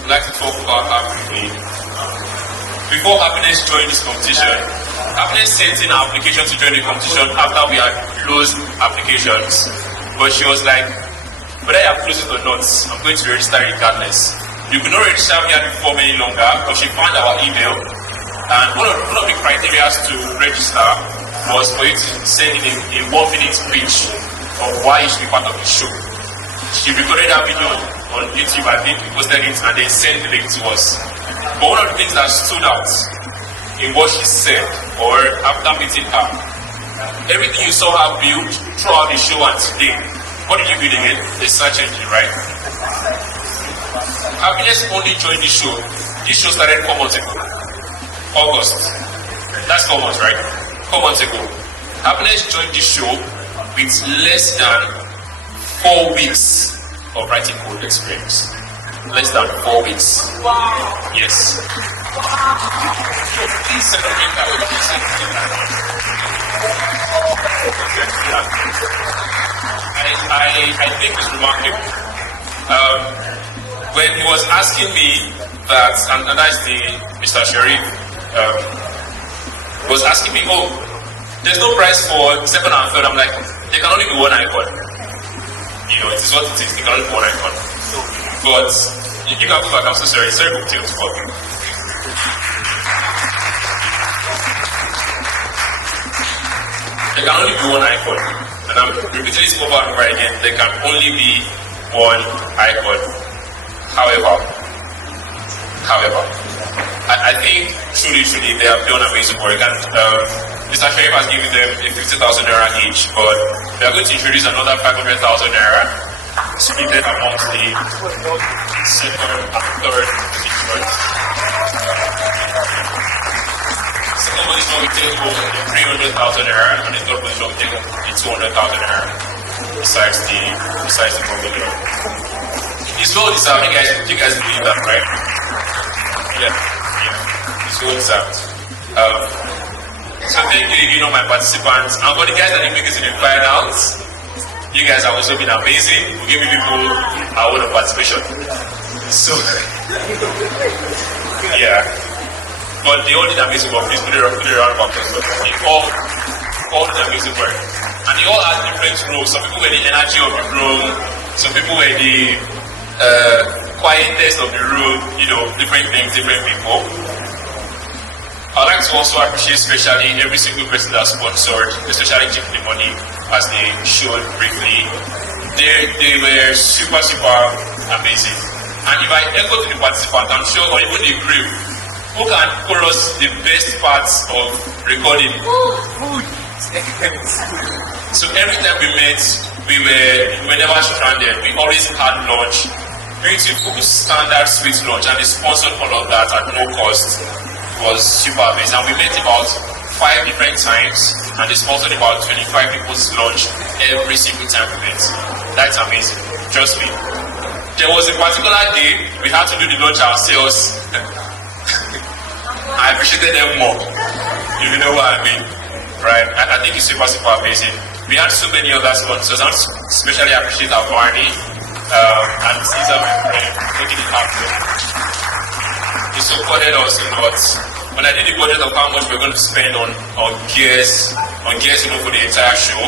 I'd like to talk about happiness. Before Happiness joined this competition, Happiness sent in our application to join the competition after we had closed applications. But she was like, whether I have closed it or not, I'm going to register regardless. You could not register me at the form any longer, but she found our email. And one of the criteria to register was for you to send in a 1-minute speech of why you should be part of the show. She recorded that video on YouTube, I think, posted it, and then sent the link to us. But one of the things that stood out in what she said, or after meeting her, everything you saw her build throughout the show and today, what did you build again? The search engine, right? Happiness only joined the show. This show started 4 months ago. August. That's 4 months, right? 4 months ago. Happiness joined the show with less than 4 weeks of writing code experience. Less than 4 weeks. Wow. Yes. Please celebrate that. I think it's remarkable. When he was asking me that, and that's the Mr. Sharif, was asking me, oh, there's no prize for 2nd and 3rd. I'm like, there can only be one icon. You know, it is what it is. There can only be one icon. But you can go back. I'm so sorry. It's very good to for you. There can only be one icon, and I'm repeating this over and over again. There can only be one icon. However, I think truly they have done amazing work, and Mr. Sharif has given them a 50,000 naira each, but we are going to introduce another 500,000 naira split amongst the second and third positions. Second position will take home 300,000 naira, and the third position will take home 200,000 naira. Besides the formula. It's well deserved, you guys believe that, right? Yeah. It's well deserved. So thank you, my participants. And for the guys that didn't make it to the finals, you guys have also been amazing. We're giving people our own participation. So yeah. But they all did amazing work. Please put it around about us. They all did amazing work. And they all had different roles. Some people were the energy of the room, some people were the quietest of the room, different things, different people. I'd like to also appreciate especially every single person that sponsored, especially Chief the Money, as they showed briefly. They were super, super amazing. And if I echo to the participant, I'm sure, or even the group, who can chorus the best parts of recording? So every time we met, we were never stranded. We always had lunch, beautiful standard sweet lunch, and they sponsored all of that at no cost. It was super amazing. And we met about 5 different times, and they sponsored about 25 people's lunch every single time we met. That's amazing. Trust me. There was a particular day we had to do the lunch ourselves. I appreciated them more, if you know what I mean. Right? I think it's super, super amazing. We had so many other sponsors. I especially appreciate our Barney and Caesar, my friend, making it happen. He supported us a lot. When I did the budget of how much we're going to spend on gears, for the entire show,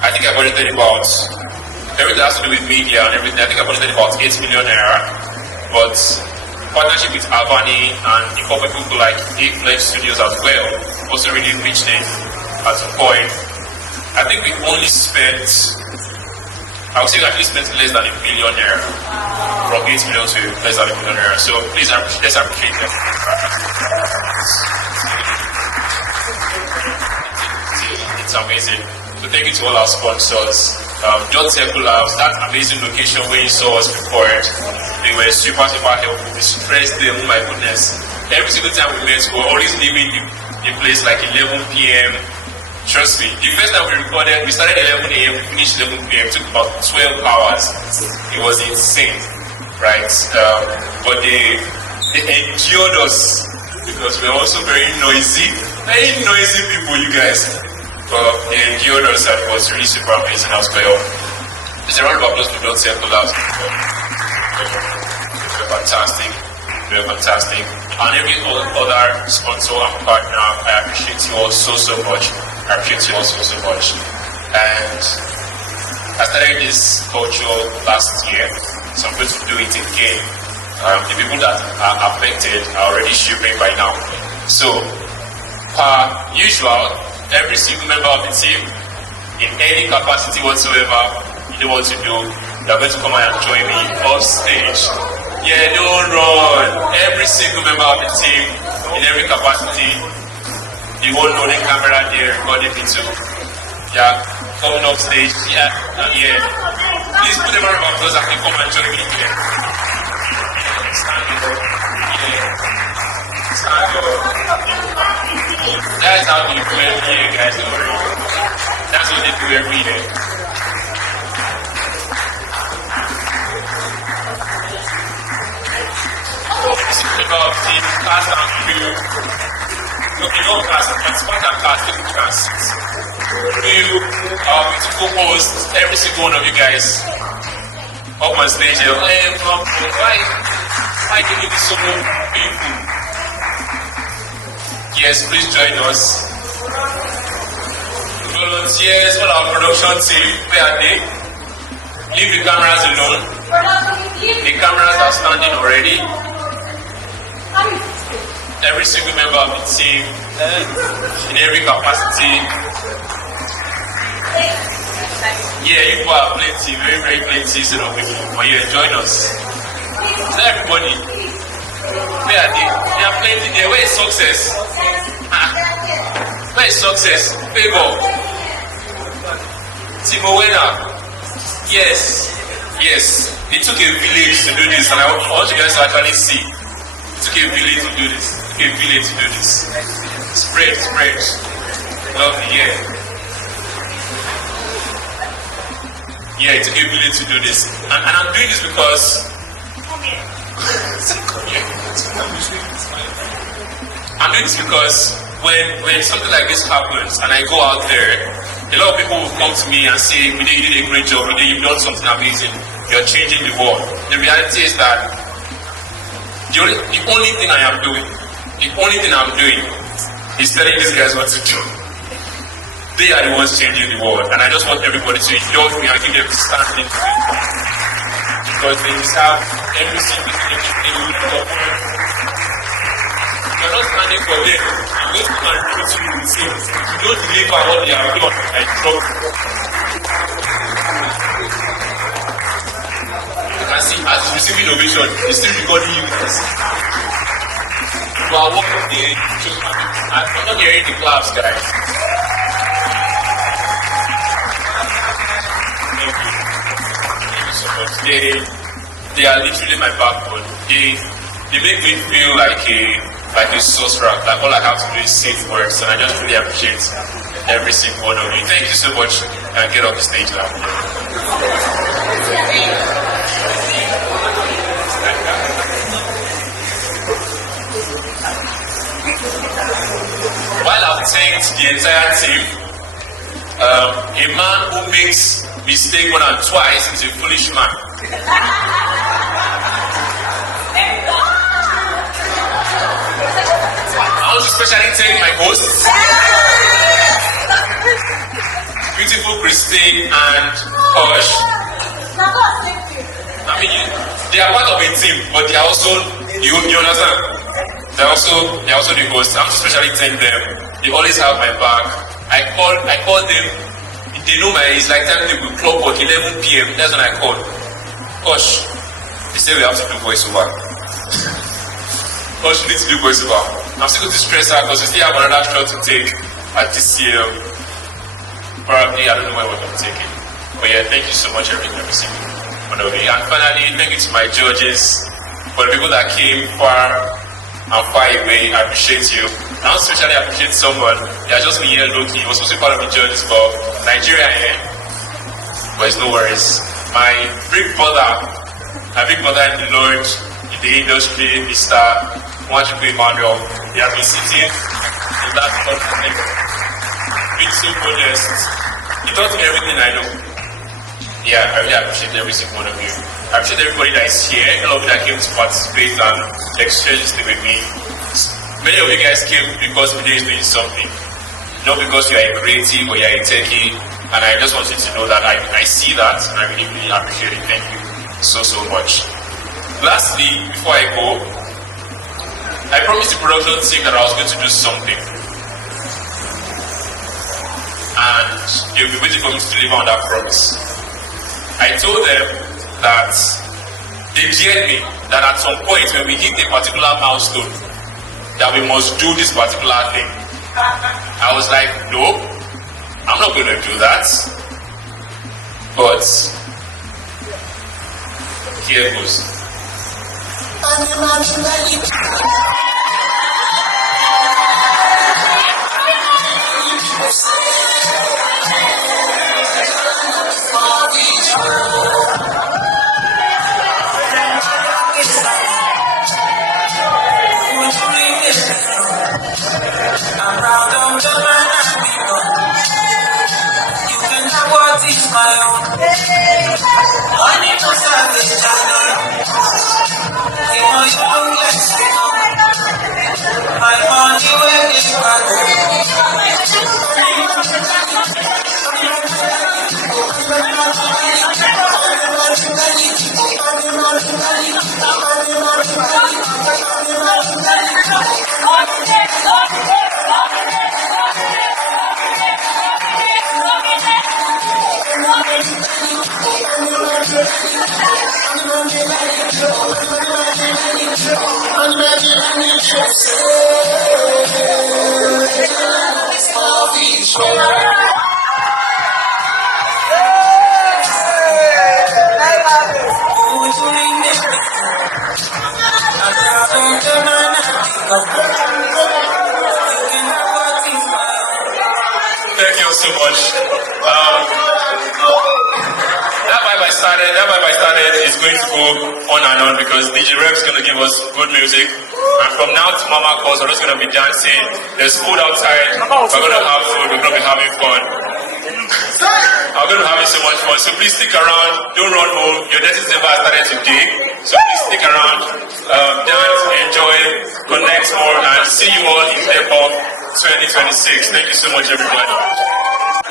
I think I budgeted about everything that has to do with media and everything. I think I budgeted about 8 million naira. But partnership with Avani and incorporating people like A-Flex Studios as well also really reached it at a point. I think we only spent, I would say we actually spent less than 1 million naira. From 8 million to less than 1 million naira. So please, let's appreciate them. It's amazing. So thank you to all our sponsors. John Temple Labs, that amazing location where you saw us before, they were super, super helpful. We stressed them, oh my goodness. Every single time we met, we were always leaving the place like 11 p.m. Trust me, the first time we recorded, we started 11 a.m., we finished 11 p.m., it took about 12 hours. It was insane, right? But they endured us because we are also very noisy people, you guys. But they endured us and it was really super amazing as well. It's a round of applause for John Temple Labs. They're fantastic. And every other sponsor and partner, I appreciate you all so much. And I started this culture last year, so I'm going to do it again. The people that are affected are already shipping by now. So, per usual, every single member of the team, in any capacity whatsoever, you know what to do. They're going to come and join me off stage. Yeah, don't run. Every single member of the team, in every capacity, you won't know the camera there recording me too. Yeah, coming off stage. Yeah. Please put them around of applause and come and join me here. Stand up. Stand up. That's how we do every year, guys. That's what they do every year. This is about the class and crew. Okay, no class, participant and class, different classes. You are going to co-host every single one of you guys up on stage. Hey, why do you need so many people? Yes, please join us. Volunteers, all our production team, where are they? Leave the cameras alone. The cameras are standing already. Every single member of the team, in every capacity. Yeah, you are plenty, very, very plenty set of people. But yeah, join us. So everybody, where are they? They are plenty there. Where is success? Where is success? Favor. Timo Werner. Yes. Yes. It took a village to do this, and I want you guys to actually see. It took a village to do this. It took a village to do this. Spread. Lovely, yeah. Yeah, it took a village to do this. And I'm doing this because I'm doing this because when something like this happens and I go out there, a lot of people will come to me and say, you did a great job, you've done something amazing, you're changing the world. The reality is that the only thing I'm doing is telling these guys what to do. They are the ones changing the world, and I just want everybody to indulge me and give them standing to it. Because they deserve every single thing they will do. You're not standing for them. You don't come and do to the same. You don't deliver what they have done. I trust you. You can see, as you receive innovation, it's still recording you guys. You are working there. I'm not hearing the claps, guys. They are literally my backbone. They make me feel like a sorcerer. Like all I have to do is say words, and I just really appreciate every single one of you. Thank you so much, and get off the stage now. While I've thanked the entire team, a man who makes mistake more than twice is a foolish man. I want to especially thank my hosts, beautiful Christine and Kosh. I mean, they are part of a team, but they are also, you understand? They are also the hosts. I want to especially thank them. They always have my back. I call them. They know it's like time they will clock work 11 p.m. That's when I call. Kosh, they say we have to do voiceover. Kosh, we need to do voiceover. I'm still going to stress out because we still have another shot to take at this year. Probably, I don't know where we're going to take it. But yeah, thank you so much, every single one of you. And finally, thank you to my judges, for the people that came far and far away. I appreciate you. I especially appreciate someone. They are just me here looking. He was supposed to be part of the judges for Nigeria here. But it's no worries. My big brother in the Lord, in the industry, Mr. Mwachukwu Emmanuel, he has been sitting in that conference, being so modest. He taught me everything I know. Yeah, I really appreciate every single one of you. I appreciate everybody that is here, all of you that came to participate and exchange with me. Many of you guys came because today is doing something. Not because you are a creative or you are a techie. And I just want you to know that I see that and I really, really appreciate it. Thank you so much. Lastly, before I go, I promised the production team that I was going to do something. And they'll be waiting for me to deliver on that promise. I told them that they dared me that at some point when we hit a particular milestone, that we must do this particular thing. I was like, no, I'm not going to do that. But here goes. I'm so much. That vibe I started is going to go on and on because DJ Rep's going to give us good music. And from now to Mama calls, we're just going to be dancing. There's food outside. We're going to have food. We're going to be having fun. I'm going to be having so much fun. So please stick around. Don't run home. Your next December started today. So please stick around. Dance, enjoy, connect more, and see you all in TechOff 2026. Thank you so much, everybody.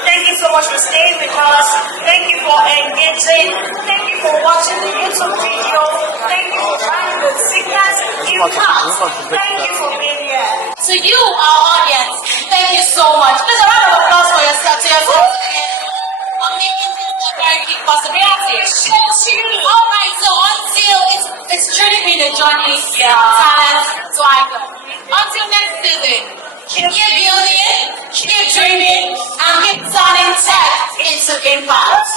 Thank you so much for staying with us. Thank you for engaging. Thank you for watching the YouTube video. Thank you for trying the signals you have. Thank you for being here. To you, our audience, thank you so much. Please a round of applause for yourself. For making this a very big possibility. Alright, so until it's truly been a journey from talent to icon. Until next season, keep building, keep dreaming, and keep turning tech into impact.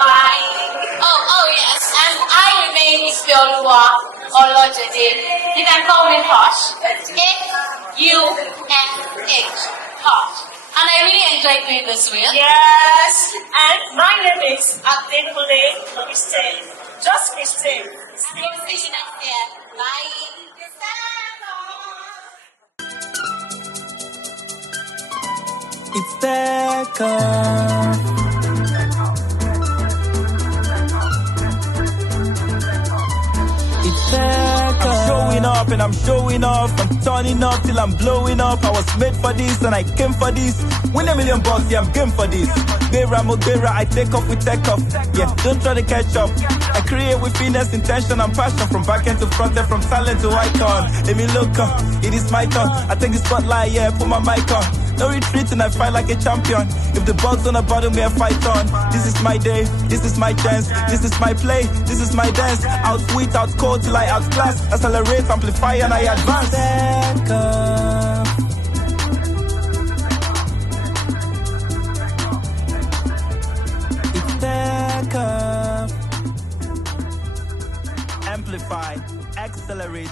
Bye. Oh yes, and I remain Ispeoluwa Olojede. You can call me Hush. Hush. Hush. And I really enjoyed doing this with. Yes, and my name is Adekunle Christine. Just Christine. See you next year. Bye. It's TechOff. It's TechOff. I'm showing up and I'm showing off. I'm turning up till I'm blowing up. I was made for this and I came for this. Win $1 million, yeah, I'm game for this. Naira, I take off with TechOff. Yeah, don't try to catch up. I create with finesse, intention and passion. From back end to front end, from talent to icon. Let me look up, it is my turn. I take the spotlight, yeah, put my mic on. No retreating, I fight like a champion. If the bugs on the bottom, me I fight on. This is my day, this is my chance. This is my play, this is my dance. Outwit, outcode till I outclass. Accelerate, amplify and I advance. It's TechOff. Amplify, accelerate,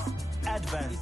advance.